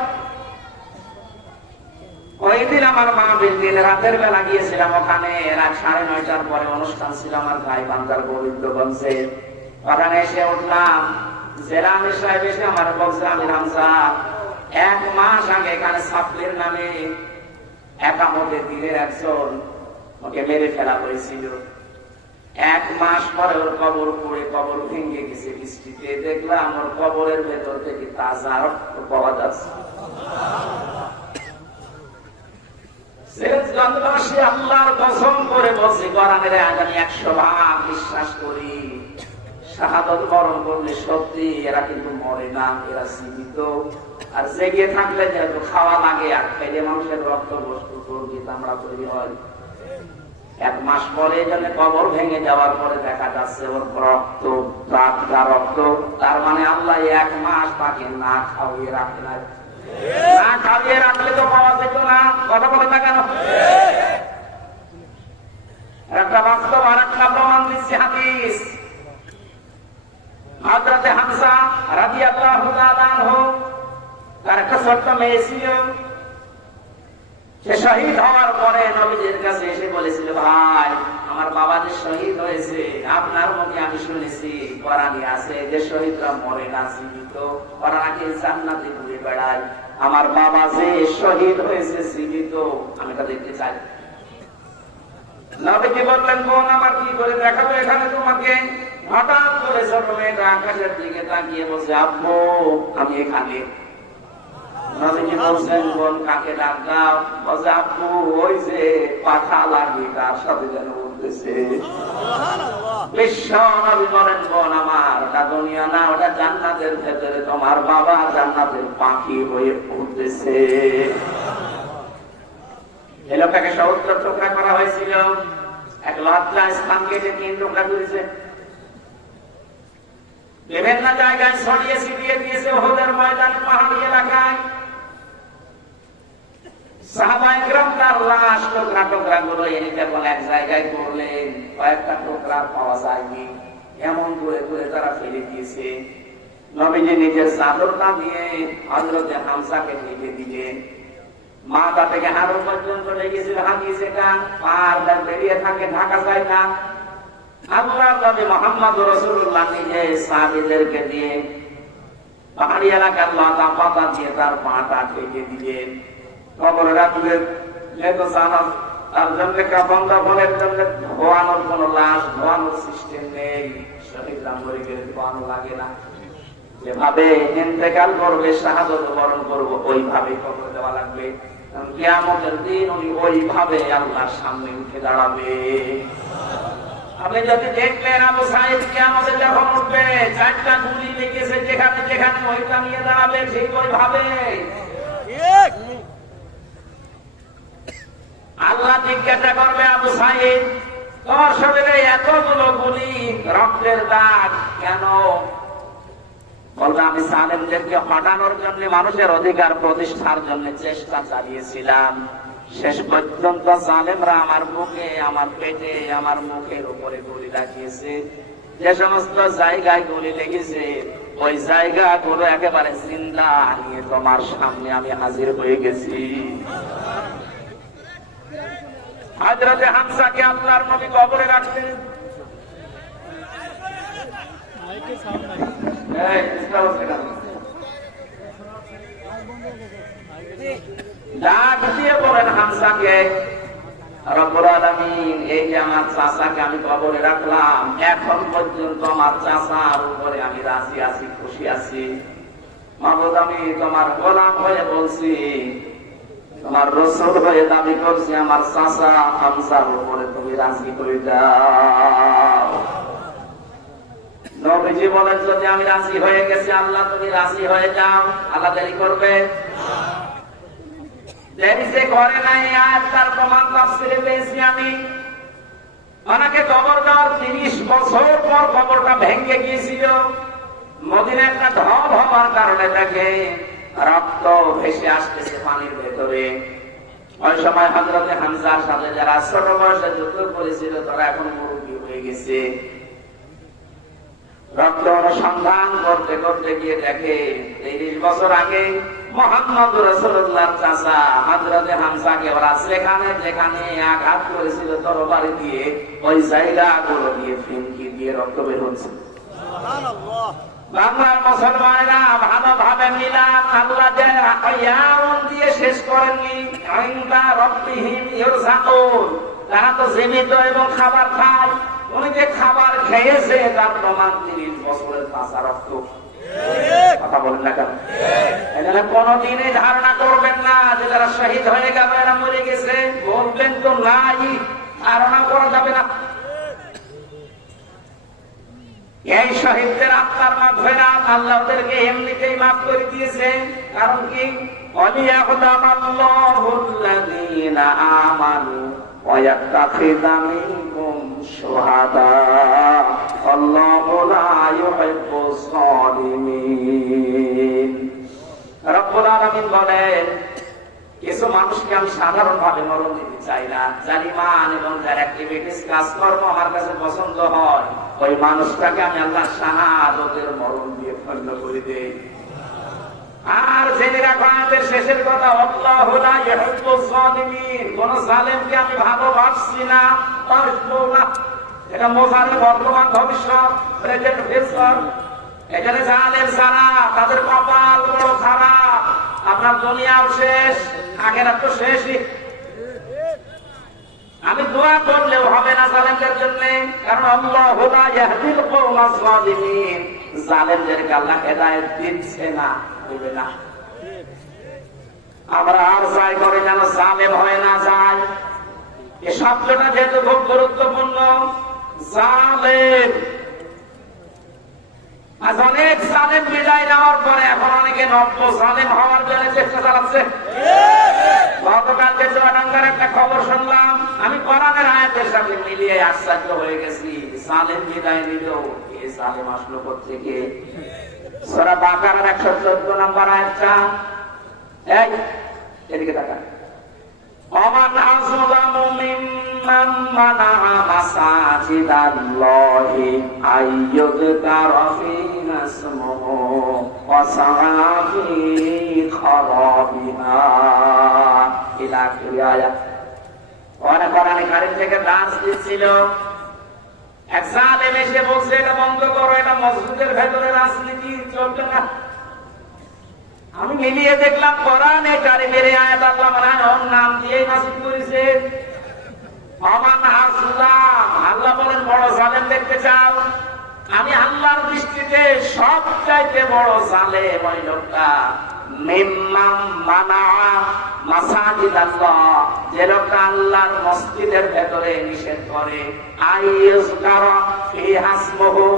ওই দিন আমার মা দিন রাতের বেলা গিয়েছিলাম ওখানে, রাত 9:30টার পরে অনুষ্ঠান ছিল আমার গাইবান্ধার গোবিন্দগঞ্জে। ওখানে এসে উঠলাম, জেলা আমির সাহেব এসে আমার বলছে, আমির হামজা 1 মাস আগে এখানে সাপলির নামে একামতে দিনের একজন ওকে মেরে ফেলা হয়েছিল। 1 মাস পরে ওর কবর পড়ে, কবর ভেঙে গেছে বৃষ্টিতে। দেখলাম ওর কবরের ভেতর থেকে তাজা রক্ত পাওয়া যাচ্ছে। আল্লাহর কসম করে বলছি, কোরআনের আয়াত আমি 100% বিশ্বাস করি, শাহাদাত বরণ করলে সত্যি এরা কিন্তু মরে না, এরা জীবিত। আর জেগে থাকলে যেহেতু খাওয়া লাগে, আর খেলে মানুষের রক্ত বস্তু চর্বি চামড়া তৈরি হয়। 1 মাস পরে এখানে কবর ভেঙে যাওয়ার পরে দেখা যাচ্ছে ওর রক্ত, টাটকা রক্ত। তার মানে আল্লাহ 1 মাস তাকে না খাওয়িয়ে রাখে না। না খাওয়িয়ে রাখলে তো পাওয়া যেত না। কথা বলে না কেন? একটা বাস্তব আর একটা প্রমাণ দিচ্ছে হাদিস। হযরত হামজা রাদিয়াল্লাহু তাআলা আনহু, তার একটা ছোট্ট মেয়ে ছিল। সে শহীদ হওয়ার পরে নবীজির কাছে এসে বলেছিল, ভাই আমার বাবা যে শহীদ হয়েছে, আপনার মুখে আমি শুনেছি কোরআনে আছে যে শহীদরা মরে না, জীবিত, ওরা নাকি জান্নাতে ঘুরে বেড়ায়। আমার বাবা যে শহীদ হয়েছে জীবিত, আমি তা দেখতে চাই। নবীজি বললেন, বোন আমার কি করে দেখাবো এখানে তোমাকে? হঠাৎ করে ছোট মেয়েটা আকাশের দিকে তাকিয়ে বলছে, আব্বু আমি এখানে। নবীজি বলছেন, বোন কাকে ডাক দাও? বলছে, আব্বু ওই যে পাখা লাগিয়ে তার সাথে যেন উঠতেছে। বিশ্ব নবী বলেন, বোন আমার ওটা দুনিয়া না, ওটা জান্নাতের ভেতরে তোমার বাবা জান্নাতের পাখি হয়ে উঠতেছে। এই লোকটাকে 70 টুকরা করা হয়েছিল, এক লজ্জা স্থান কেটে 3 টুকরা করেছে, বিভিন্ন জায়গায় ছড়িয়ে ছিটিয়ে দিয়েছে, ওহদের ময়দানে, পাহাড়ি এলাকায়। সাহাবায়ে কেরাম তার লাশ টুকরা টুকরা গুলো এনে যখন এক জায়গায় করলেন, কয়েকটা টুকরা পাওয়া যায়নি, এমন করে করে তারা ফেলে দিয়েছে। নবীজি নিজের চাদরটা দিয়ে হযরতে হামজাকে ঢেকে দিলেন। মাথা থেকে হাড় পর্যন্ত লেগেছিল হাদিস, এটা পার বেরিয়ে থাকে, ঢাকা যায় না। আল্লাহর নবী মুহাম্মদ রাসূলুল্লাহ নিজে সাহাবীদেরকে দিয়ে পাহাড়ি এলাকার লতা পাতা দিয়ে তার পাটা ঢেকে দিলেন, কবরে রাখলেন। যেহেতু জানাজ তার জন্য কাফন দাফনের জন্য ধোয়ানোর কোন লাশ ধোয়ানোর সিস্টেম নেই, শহীদরা মরে গেলে ধোয়ানো লাগে না, যেভাবে ইন্তেকাল করবে, শাহাদাত বরণ করবো, ওইভাবে কবর দেওয়া লাগবে। কিয়ামতের দিন উনি ওইভাবে আল্লাহর সামনে উঠে দাঁড়াবে। আপনি যদি দেখলেন আবু সাঈদ কিয়ামতে যখন উঠবে, 4টা গুলি লেগেছে যেখানে যেখানে, ওইটা নিয়ে দাঁড়াবে ঠিক ওইভাবে। আল্লাহ জিজ্ঞাসা করবে, আবু সাঈদ তোমার শরীরে এতগুলো গুলি, রক্তের দাগ কেন? বলবে, আমি জালেমদেরকে হটানোর জন্য, মানুষের অধিকার প্রতিষ্ঠার জন্য চেষ্টা চালিয়েছিলাম। শেষ পর্যন্ত জালেমরা আমার বুকে, আমার পেটে, আমার মুখের উপরে গুলি লাগিয়েছে। যে সমস্ত জায়গায় গুলি লেগেছে, ওই জায়গাগুলো একেবারে জিন্দা নিয়ে তোমার সামনে আমি হাজির হয়ে গেছি। হযরতে হামজাকে আল্লাহর নবী কবরে রাখলেন। ডাক দিয়ে বলেন হামজাকে, রব্বুল আলামিন এই যে আমার চাচাকে আমি কবরে রাখলাম, এখন পর্যন্ত আমার চাচার উপরে আমি রাজি আছি, খুশি আছি। মাবুদ আমি তোমার গোলাম হয়ে বলছি, তোমার রাসূল হয়ে দাবি করছি, আমার চাচা হামজার উপরে তুমি রাজি করে দাও। নবীজি বলেন, যদি আমি রাজি হয়ে গেছি, আল্লাহ তুমি রাজি হয়ে যাও। আল্লাহ দেরি করবে? দেরি সে করে নাই। আর তার প্রমাণ তাফসীরে পেয়েছি আমি। ওনাকে কবর দেওয়ার 30 বছর পর কবরটা ভেঙে গিয়েছিল। মদিনায় একটা ঢল হওয়ার কারণে তাকে রক্ত ভেসে আসতেছে পানির ভেতরে। ওই সময় হযরতে হামজার সাথে যারা ছোট বয়সে যুদ্ধ করেছিল, তারা এখন মুরব্বী হয়ে গেছে। রক্ত অনুসন্ধান করতে করতে গিয়ে দেখে 30 বছর আগে মুহাম্মদ রাসূলুল্লাহর চাচা হযরতে হামজাকে ওরা যেখানে যেখানে আঘাত করেছিল তরবারি দিয়ে, ওই জায়গাগুলো দিয়ে ফিনকি দিয়ে রক্ত বের হচ্ছে। সুবহানাল্লাহ। বাংলার মুসলমানেরা ভালোভাবে মিলাদ আল্লাহ যে আয়াউন দিয়ে শেষ করেননি, ইনদা রাব্বিহিম ইরযাকুন, তারা তো জীবিত এবং খাবার খায়। উনি যে খাবার খেয়েছে তার প্রমাণ 30 বছরের কাঁচা রক্ত। কথা বলেন না কেন? এখানে কোনদিনই ধারণা করবেন না যে যারা শহীদ হয়ে গেল এরা মরে গেছে, বলবেন তো নাই, ধারণা করা যাবে না। এই শহীদদের আত্মার মাগফিরাত আল্লাহ ওদেরকে এমনিতেই মাফ করে দিয়েছে। কারণ কি? ওয়ালিয়াকুদামাল্লাহুল্লাযীনা আমানু ওয়া ইয়াত্তাখিযা মিনকুম শুহাদা আল্লাহু লা ইউহিব্বুস সালিমিন। রব্বুল আলামিন বলেন, কিছু মানুষকে আমি সাধারণভাবে মরণ দিতে চাই না, যার ঈমান এবং যার অ্যাক্টিভিটিস কাজকর্ম আমার কাছে পছন্দ হয়, ওই মানুষটাকে আমি আল্লাহ শাহাদাতের মরণ দিয়ে ধন্য করে দেই। আর জেনে রাখো আমাদের শেষের কথা, আল্লাহু লা ইউহিব্বুজ জালিমিন। কোন জালেমকে আমি ভালোবাসছি না, বাসবো না। এটা মোজারে বর্তমান ভবিষ্যৎ, প্রেজেন্ট ফিউচার। এখানে জালেম যারা, তাদের কপাল বড় খারাপ। আপনার দুনিয়াও শেষ, আখিরাত তো শেষই। আমি দোয়া করলেও হবে না জালেমদের জন্য, কারণ আল্লাহু লা ইয়াহদিল কওমাজ জালিমিন। জালেমদেরকে আল্লাহ হেদায়েত দিচ্ছে না, দিবে না। আমরা আর চাই করে যেন জালেম হয়ে না যায়। এই শব্দটা যেহেতু খুব গুরুত্বপূর্ণ, জালেম। আজ অনেক জালেম বিদায় নেওয়ার পরে এখন অনেকে নব্য জালেম হওয়ার জন্য চেষ্টা চালাচ্ছে। গতকালকে চুয়াডাঙ্গার একটা খবর শুনলাম, আমি কোরআনের আয়াতের সাথে মিলিয়ে আশ্চর্য হয়ে গেছি। জালেম বিদায় নিল, এই জালেম আসলো কোত্থেকে? সূরা বাকারার 114 নম্বর আয়াতটা, এই এদিকে তাকান। ওমান আযলামু মিম্মান মানাআ মাসাজিদাল্লাহি আইয়ুযকারা ফীহা ইসমুহু ওয়া সাআ ফী খারাবিহা ইলা আয়াত। কোরআনে কারীম থেকে দাস দিছিল, এক জালেম এসে বলছে এটা বন্ধ করো, এটা মসজিদের ভেতরে রাজনীতি চলবে না। আমি মিলিয়ে দেখলাম কোরআনে কারীমের আয়াত আল্লাহ ওর নাম দিয়েই নাযিল করেছে। ওমান আযলাম, আল্লাহ বলেন বড় জালেম দেখতে চাও? আমি আল্লাহর দৃষ্টিতে সবচাইতে বড় জালেম ওই লোকটা, মিম্মান মানাআ মাসাজিদাল্লাহ, যে লোকটা আল্লাহর মসজিদের ভেতরে নিষেধ করে, আইয়ুযকারা ফীহা ইসমুহু,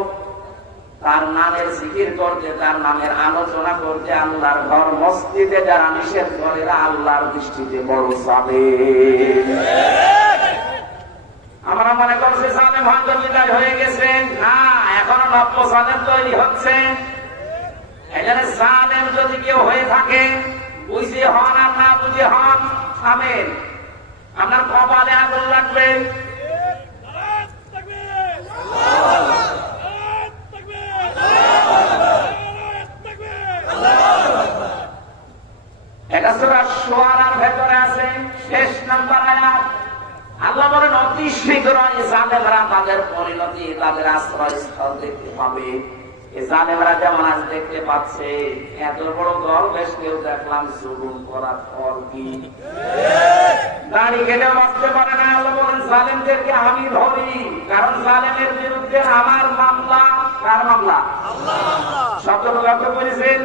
তার নামের জিকির করতে, তার নামের আলোচনা করতে আল্লাহর ঘর মসজিদে যারা নিষেধ করে, আল্লাহর দৃষ্টিতে বড় জালেম। আমরা মনে করছি জালেম হয়তো বিদায় হয়ে গেছে, না, এখনো নব্য জালেম তৈরি হচ্ছে। এখানে জালেম যদি কেউ হয়ে থাকে, বুঝে হন আর না বুঝে হন, থামেন, আপনার কপালে আগুন লাগবে। এটা সূরা শুআরার ভেতরে আছে, শেষ নাম্বার আয়াত। আল্লাহ বলেন অতি শীঘ্রই জালেমরা তাদের পরিণতি, তাদের আশ্রয়স্থল দেখতে পাবে। এই জালেমরা যেমন আজ দেখতে পাচ্ছে, এত বড় দল বেশ কেউ দেখলাম জুলুম করার ফল কি? দাড়ি কেটে বাঁচতে পারে না। আল্লাহ বলেন জালেমদেরকে আমি ধরি, কারণ জালেমের বিরুদ্ধে আমার মামলা। কার মামলা? শব্দ লক্ষ্য করেছেন?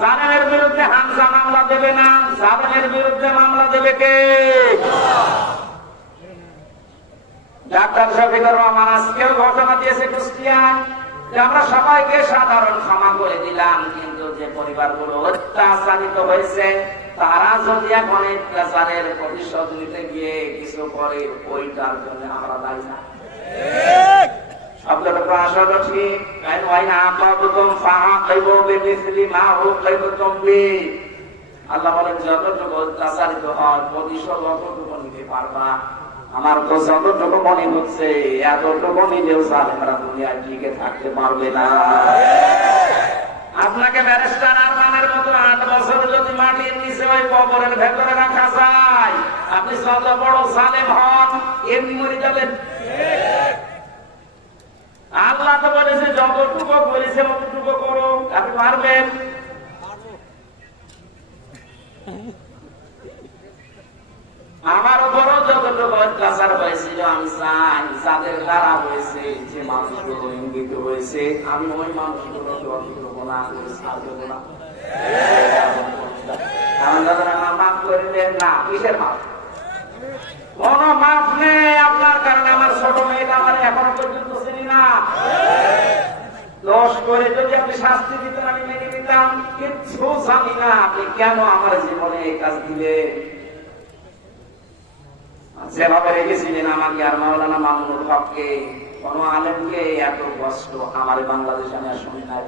জালেমের বিরুদ্ধে হামজা মামলা দেবে না, জালেমের বিরুদ্ধে মামলা দেবে কে? ডাক্তার শফিকুর রহমান আজকেও ঘটনা দিয়েছে কুষ্টিয়ায়, যে আমরা সবাইকে সাধারণ ক্ষমা করে দিলাম, কিন্তু যে পরিবারগুলো অত্যাচারিত হয়েছে তারা যদি এখন অত্যাচারের প্রতিশোধ নিতে গিয়ে কিছু করে, ওইটার জন্য আমরা দায়ী না। শব্দটা আসলে ঠিক। আল্লাহ বলেন যতটুকু অত্যাচারিত হয় প্রতিশোধ অতটুকু নিতে পারবা। আমার তো যতটুকু মনে হচ্ছে এতটুকু নিলেও জালেমরা দুনিয়ায় টিকে থাকতে পারবে না। আপনাকে ব্যারিস্টার আরমানের মতো 8 বছর যদি মাটির নিচে ওই কবরের ভেতরে রাখা যায়, আপনি যত বড় জালেম হন এমনি মরে যাবেন। আল্লাহ তো বলেছে যতটুকু বলেছে ততটুকু করো, আপনি পারবেন। আমার উপরও যতটুকু অত্যাচার হয়েছিল, আমি চাই যাদের দ্বারা হয়েছে, যে মানুষগুলো ইঙ্গিত হয়েছে, আমি ওই মানুষগুলোকে অতটুকু না করে ছাড় দেবো না। মাফ করে দেন না, কিসের মাফ? কোন মাফ নেই আপনার, কারণ আমার ছোট মেয়েটা আমার এখনো পর্যন্ত চিনি না। দোষ করে যদি আপনি শাস্তি দিতেন আমি মেনে নিতাম, কিচ্ছু জানি না আপনি কেন আমার জীবনে এই কাজ দিলেন। যেভাবে রেখেছিলেন আমাকে আর মাওলানা মামুনুল হককে, কোন আলেমকে এত কষ্ট আমার বাংলাদেশে আমি আর শুনি নাই।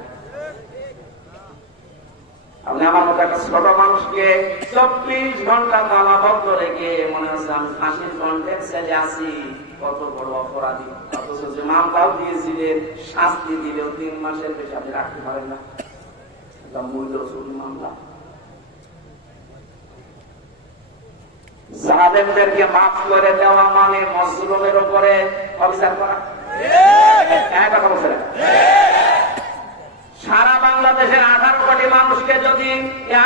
আপনি আমার মতো একটা ছোট মানুষকে 24 ঘন্টা তালাবদ্ধ রেখে মনে হচ্ছে আমি ফাঁসির কন্টেন্ট ছেলে আছি, কত বড় অপরাধী। অথচ যে মামলাও দিয়েছিলেন, শাস্তি দিলেও 3 মাসের বেশি আপনি রাখতে পারেন না। এটা মূল্য মামলা। জালেমদেরকে মাফ করে দেওয়া মানে মজলুমের উপরে অবিচার করা। কথা বলছে না? সারা বাংলাদেশের 18 কোটি মানুষকে যদি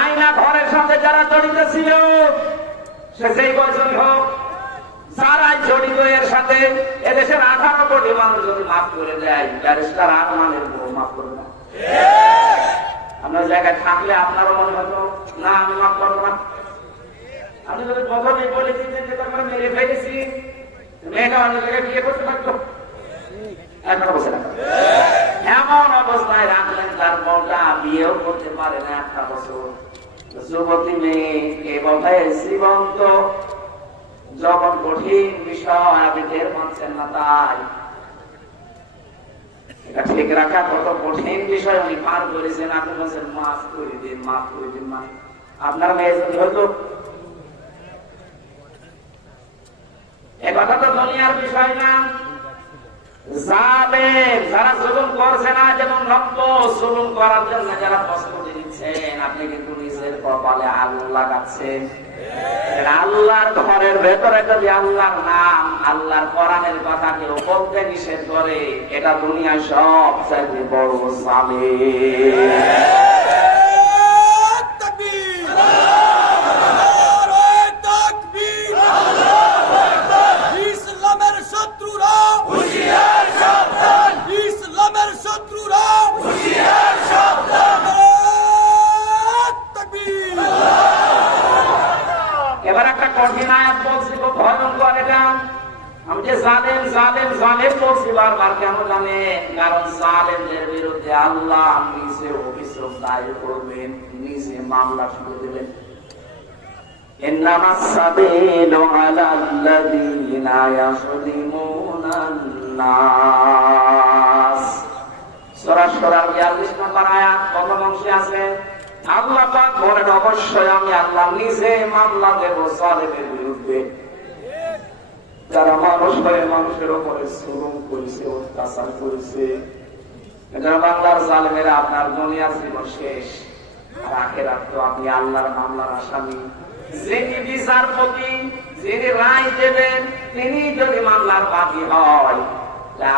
আইনা ঘরের সাথে যারা জড়িত ছিল, সে যেই বয়সই হোক, যারা জড়িত এর সাথে এদেশের 18 কোটি মানুষ যদি মাফ করে দেয়, ব্যারিস্টার আরমানের মাফ করবে না। আপনার জায়গায় থাকলে আপনারও মনে হতো না আমি মাফ করবো না। আমি যদি প্রথমে বলে দিতেন যে তোমরা মেরে ফেলেছি, মেয়েটা অনেক জায়গায় বিয়ে করতে পারতো। এমন অবস্থায় রাখলেন তার বউটা বিয়েও করতে পারে না 1 বছর। যুবতী মেয়ে এ বলতে জীবন্ত যখন কঠিন বিষয় আপনি টের পাচ্ছেন না, তাই এটা ঠিক রাখা কত কঠিন বিষয় উনি পার করেছেন। আপনি বলছেন মাফ করে দিন, মাফ করে দিন। মানে আপনার মেয়ে যদি হয়তো, এ কথা তো দুনিয়ার বিষয় না। জালেম যারা জুলুম করছে না, যেমন রক্ত জুলুম করার জন্য যারা প্রস্তুতি নিচ্ছেন, আপনি কিন্তু নিজের কপালে আগুন লাগাচ্ছেন। আল্লাহর ঘরের ভেতরে যদি আল্লাহর নাম, আল্লাহর কোরআনের কথা কেউ বলতে নিষেধ করে, এটা দুনিয়ায় সবচেয়ে বড় জালেম। এবার একটা কঠিন আয়াত বলছি, খুব ভয়ঙ্কর এটা। আমি যে জালেম জালেম জালেম বলছি বারবার, কেন জানে? কারণ জালেমদের বিরুদ্ধে আল্লাহ নিজে অভিযোগ দায়ের করবেন, নিজে মামলা শুরু দেবেন। ইন্নামাস সাবিলু আলাল্লাযীনা ইয়াযলিমুনান নাস। সূরা সূরা 42 নম্বর আয়াত প্রথম অংশে আছে, আল্লাহ পাক বলেন অবশ্যই আমি আল্লাহ নিজে মামলা দেব জালেমের বিরুদ্ধে, যারা মানুষ হয়ে মানুষের উপরে জুলুম করেছে, অত্যাচার করেছে। যারা বাংলার জালেমেরা আপনার দুনিয়ার জীবন শেষ, আর আখিরাত তো আপনি আল্লাহর মামলার আসামি। যিনি বিচারপতি, যিনি রায় দেবেন, তিনি যদি মামলার বাদী হয়,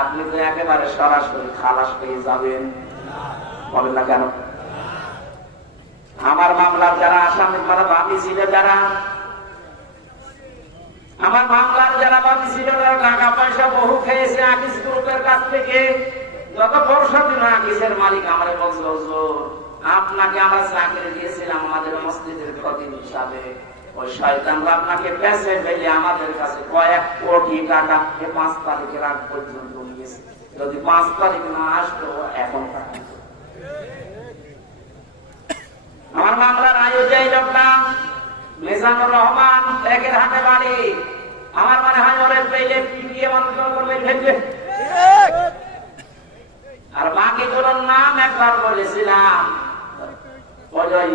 আপনি তো একেবারে সরাসরি খালাস পেয়ে যাবেন। বলেন না কেন? আমার মামলার যারা আসামি, যারা বাদী ছিল, যারা আমার মামলার যারা বাদী ছিল, তারা টাকা পয়সা বহু খেয়েছে আকিস গ্রুপের কাছ থেকে। যত বর্ষ দিন আকিসের মালিক আমারে বলছিল, হুজুর আপনাকে আমরা চাকরি দিয়েছিলাম আমাদের মসজিদের খতিব হিসাবে, ওই শয়তানরা আপনাকে বেঁচে ফেলে আমাদের কাছে কয়েক কোটি টাকা 5 তারিখের আগ পর্যন্ত নিয়েছে। যদি 5 তারিখ না আসতো এখন টাকা। আমার মামলার আয়োজন লোকটা মিজানুর রহমান, একের হাতে বাড়ি। আমার মনে হয় ওরে পেলে পিটিয়ে মানুষ করবে ফেলবে। আর বাকিগুলোর নাম একবার বলেছিলাম ওই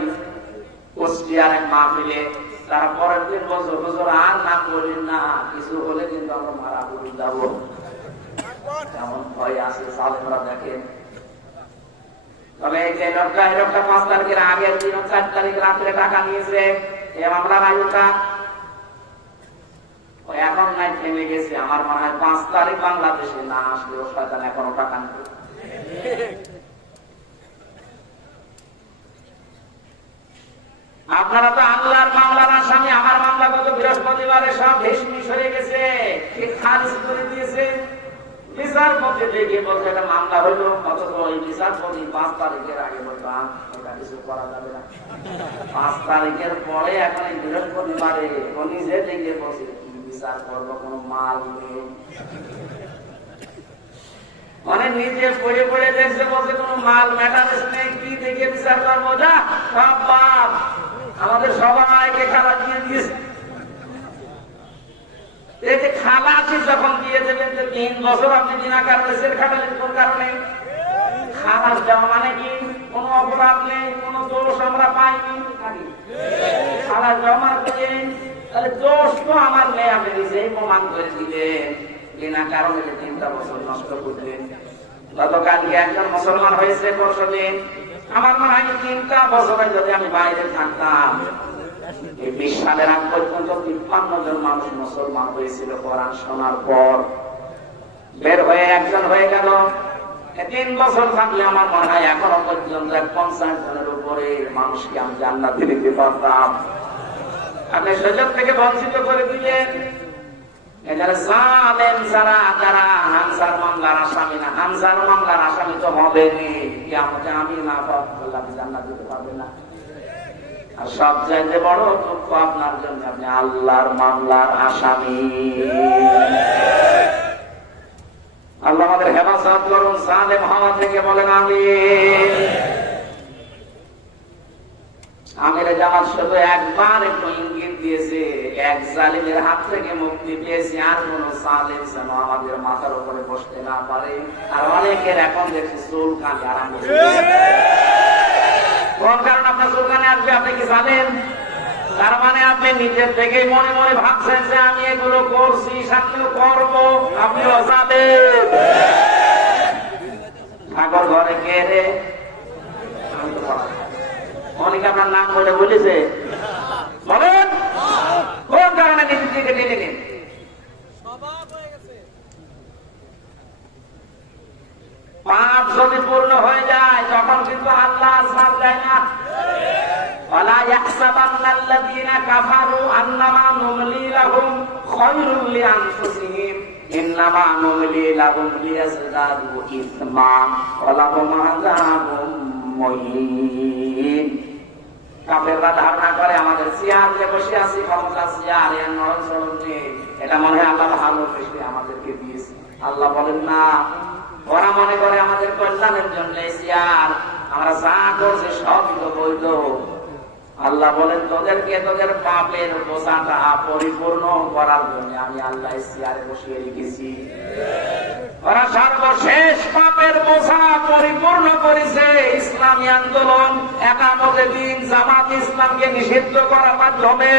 কুষ্টিয়ার এক মাহফিলে। তারা পরের দিন বলছো, হুজুর আর নাম বলেন না, কিছু হলে কিন্তু আমরা মারা পড়ে যাবো। এমন ভয় আছে জালেমরা, দেখেন। তবে এই যে লোকটা, এই লোকটা 5 তারিখের আগের দিন 4 তারিখ রাত্রে টাকা নিয়েছে, এই মামলার আয়োজনটা এখন নাই থেমে গেছে। আমার মনে হয় 5 তারিখ বাংলাদেশে না আসলেও শয়তান এখনো টাকা নিতে। আপনারা তো আল্লাহর মামলার আসামি। আমার মামলা গত বৃহস্পতিবারে সব ভেসমিস হয়ে গেছে, ঠিক খারিজ করে দিয়েছে। বিচারপতি দেখে বলছে এটা মামলা হইলো, অথচ ওই বিচারপতি 5 তারিখের আগে বলতো এটা কিছু করা যাবে না। 5 তারিখের পরে এখন এই বৃহস্পতিবারে ও নিজে দেখে বলছে কি বিচার করবো, কোনো মাল নেই। মানে নিজে পড়ে পড়ে দেখছে, বলছে কোনো মাল ম্যাটারেস নেই, কি দেখে বিচার করবো? যা সব বাদ, আমাদের সবাইকে খালাস দিয়ে দিয়েছে। এই যে খালাসি যখন দিয়ে দেবেন, 3 বছর আপনি বিনা কারণে জেল খাটালেন, কোন কারণে? খালাস দেওয়া মানে কি? কোনো অপরাধ নেই, কোনো দোষ আমরা পাইনি। খালাস দেওয়া মানে তাহলে দোষ তো আমার নেই, আপনি নিজেই প্রমাণ করে দিলেন। বিনা কারণে 3টা বছর নষ্ট করলেন। গতকালকে একজন মুসলমান হয়েছে পরশুদিন। আমার মনে হয় 3টা বছরে যদি আমি বাইরে থাকতাম, এই 20 সালের আগ পর্যন্ত 53 জন মানুষ মুসলমান হয়েছিল কোরআন শোনার পর। বের হয়ে একজন হয়ে গেল। 3 বছর থাকলে আমার মনে হয় এখনো পর্যন্ত 50 জনের উপরে মানুষকে আমি জান্নাতে দিতে পারতাম। আপনি সুযোগ থেকে বঞ্চিত করে দিলেন। এখানে জালেম যারা যারা হামজার মামলার আসামি না, হামজার মামলার আসামি তো হবেনি, কিয়ামতে আমি না পাবো, আল্লাহ জান্নাত দিতে পারবে না। আর সব চাইতে বড় দুঃখ আপনার জন্য, আপনি আল্লাহর মামলার আসামি। আল্লাহ আমাদের হেফাজত করুন জালেম হওয়া থেকে, বলেন আমিন। আমির জামাত শুধু একবার একটু ইঙ্গিত দিয়েছে, এক জালিমের হাত থেকে মুক্তি পেয়েছি, আর কোন জালিম যেন আমাদের মাথার উপরে বসতে না পারে। আর অনেকের এখন দেখছি চুলকানি আরম্ভ হয়েছে। কোন কারণে আপনার চুলকানি আসবে? আপনি কি জানেন? তার মানে আপনি নিজের থেকে মনে মনে ভাবছেন যে আমি এগুলো করছি, সামনেও করবো। আপনিও জানেন ঠাকুর ঘরে কে রে? অনেকে আপনার নাম বলে বলেছে, বলেন কোন কারণে নিজের দিকে টেনে নিন? পাপ যদি পূর্ণ হয়ে যায় তখন কিন্তু আল্লাহ ছাড় দেয় না। ওয়ালা ইয়াহসাবান্নাল্লাযীনা কাফারু আন্নামা নুমলি লাহুম খায়রুল লিআনফুসিহিম ইন্নামা নুমলি লাহুম লিয়াজদাদু ইসমা ওয়া লাহুম আযাবুম মুহিন। কাফেররা ধারণা করে আমাদের চেয়ারে বসে আছি, ক্ষমতা চেয়ার, এর নড়চড় নেই, এটা মনে হয় আল্লাহ ভালো বেশি আমাদেরকে দিয়েছে। আল্লাহ বলেন না, ওরা মনে করে আমাদের কল্যাণের জন্য চেয়ার, আমরা যা করছি সবই তো বৈধ। আল্লাহ বলেন তোদেরকে তোদের পাপের বোঝাটা পরিপূর্ণ করার জন্য আমি আল্লাহ চেয়ারে বসিয়ে রেখেছি। ওরা সর্বশেষ পাপের বোঝা পরিপূর্ণ করেছে ইসলামী আন্দোলন, একামতে দিন, জামাত ইসলামকে নিষিদ্ধ করার মাধ্যমে।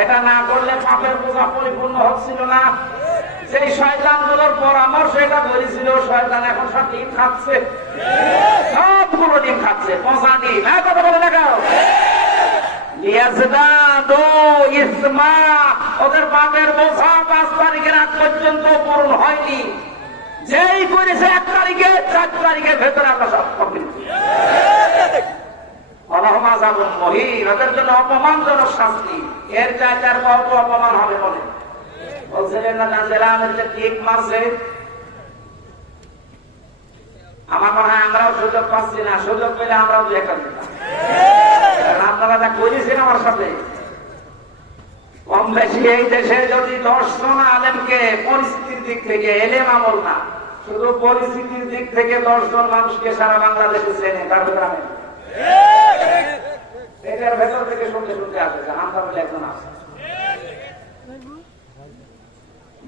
এটা না করলে পাপের বোঝা পরিপূর্ণ হচ্ছিল না। সেই শয়তানগুলোর পরামর্শ এটা করেছিল, শয়তান এখন সব ডিম খাচ্ছে, সবগুলো ডিম খাচ্ছে, পচা ডিম। কথা বলে দেখাও, ওদের পাপের বোঝা 5 তারিখের আগ পর্যন্ত পূরণ হয়নি। যেই করেছে 1 তারিখে, 4 তারিখের ভেতরে আমরা সব কমপ্লিট। ওদের জন্য অপমানজনক শাস্তি, এর চাইতে আর কত অপমান হবে বলে? বলছিলেন না জেলা আমাদের ঠিক মারছে। আমার মনে হয় আমরাও সুযোগ পাচ্ছি না, সুযোগ পেলে আমরাও দু একটা দিতাম। আপনারা যা করেছেন আমার সাথে, কম বেশি এই দেশে যদি 10 জন আলেমকে পরিস্থিতির দিক থেকে, এলেম আমল না, শুধু পরিস্থিতির দিক থেকে 10 জন মানুষকে সারা বাংলাদেশে চেনে, তার ভেতরে আমি এটার ভেতর থেকে শুনতে শুনতে আসে হামদা বলে একজন আছে।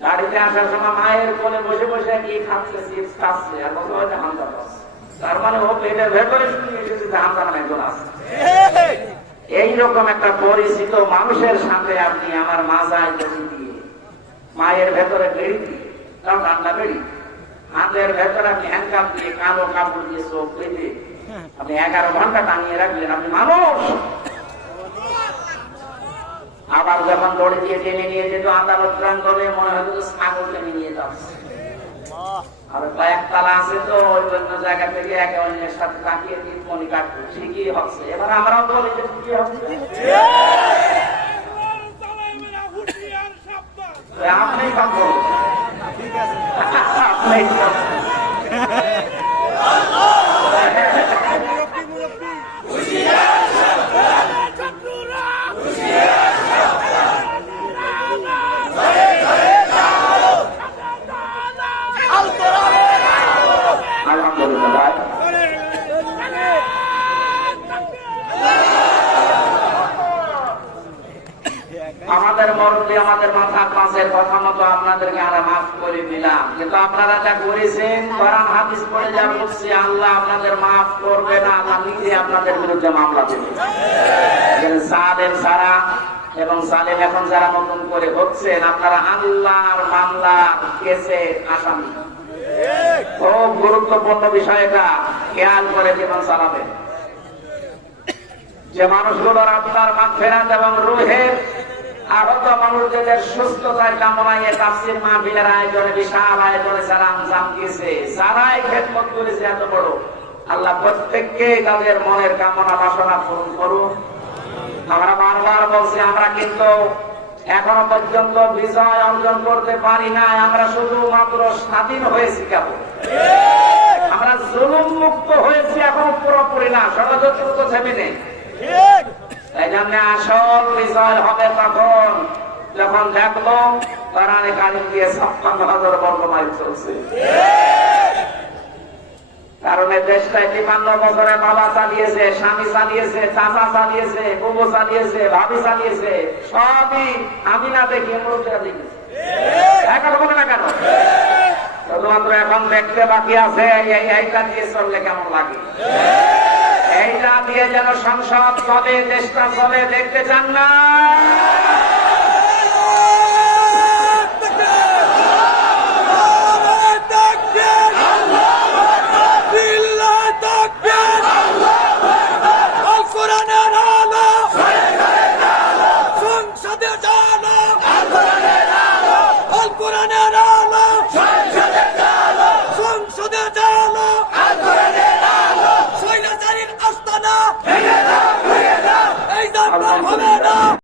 গাড়িতে আসার সময় মায়ের কোলে বসে বসে কি খাচ্ছে, চিপস খাচ্ছে, আর বলতে হয় হামদা বাস। তার মানে ও পেটের ভেতরে শুনে এসেছে যে হামদা নামে একজন আছে। এইরকম একটা পরিচিত মানুষের সাথে আপনি আমার মাজায় দড়ি দিয়ে, মায়ের ভেতরে বেড়ি দিয়ে, কারণ ঠান্ডা বেড়ি, হাতের ভেতরে আপনি হ্যান্ডকাপ দিয়ে, কালো কাপড় দিয়ে চোখ বেঁধে আপনি 11 ঘন্টা টানিয়ে রাখলেন, আপনি মানুষ। আবার যখন দড়ি দিয়ে টেনে নিয়ে যেত আদালত প্রাঙ্গণে, মনে হতো ছাগল টেনে নিয়ে যাচ্ছে। আর কয়েক তালা আছে তো, ওই অন্য জায়গা থেকে একে অন্যের সাথে তাকিয়ে মনি কাটতো, ঠিকই হচ্ছে। এবার আমরাও বলি যে ঠিকই হচ্ছে। আপনি সব বলুন, আপনি আমাদের মরণে আমাদের মাথার পাশের কথা মতো আপনাদেরকে আমরা মাফ করে দিলাম, কিন্তু আপনারা যা করেছেন কোরআন হাদিস পড়ে যা বলছি, আল্লাহ আপনাদের মাফ করবে না, আল্লাহ নিজে আপনাদের বিরুদ্ধে মামলা দেবে। জালেম সারা এবং জালেম এখন যারা নতুন করে হচ্ছেন, আপনারা আল্লাহর মামলার কেসে আসামি। খুব গুরুত্বপূর্ণ বিষয়টা খেয়াল করে জীবন চালাবেন। যে মানুষগুলোর আত্মার মাগফিরাত এবং রূহের আহত মানুষদের সুস্থতায় কামনায় তাফসীর মাহফিলের আয়োজনে বিশাল আয়োজনে যারা আঞ্জাম দিয়েছে, যারা এই খেদমত করেছে এত বড়, আল্লাহ প্রত্যেককে তাদের মনের কামনা বাসনা পূরণ করুন। আমরা বারবার বলছি, আমরা কিন্তু এখনো পর্যন্ত বিজয় অর্জন করতে পারি না, আমরা শুধুমাত্র স্বাধীন হয়েছি কেবল। আমরা জুলুম মুক্ত হয়েছি, এখন পুরোপুরি না, ষড়যন্ত্র তো থেমে নেই। এই জন্য আসল বিজয় হবে তখন যখন দেখবো কোরআনে কারিম দিয়ে 56,000 বর্গ মাইল চলছে। কারণ এই দেশটায় 53 বছরে বাবা চালিয়েছে, স্বামী চালিয়েছে, চাচা চালিয়েছে, বুবু চালিয়েছে, ভাবি চালিয়েছে, সবই আমি না দেখি মুরব্বীরা দেখেছে। এখন বলে না কেন? শুধুমাত্র এখন দেখতে বাকি আছে এইটা দিয়ে চললে কেমন লাগে, এইটা দিয়ে যেন সংসদ চলে, দেশটা চলে, দেখতে চান না? সংসদে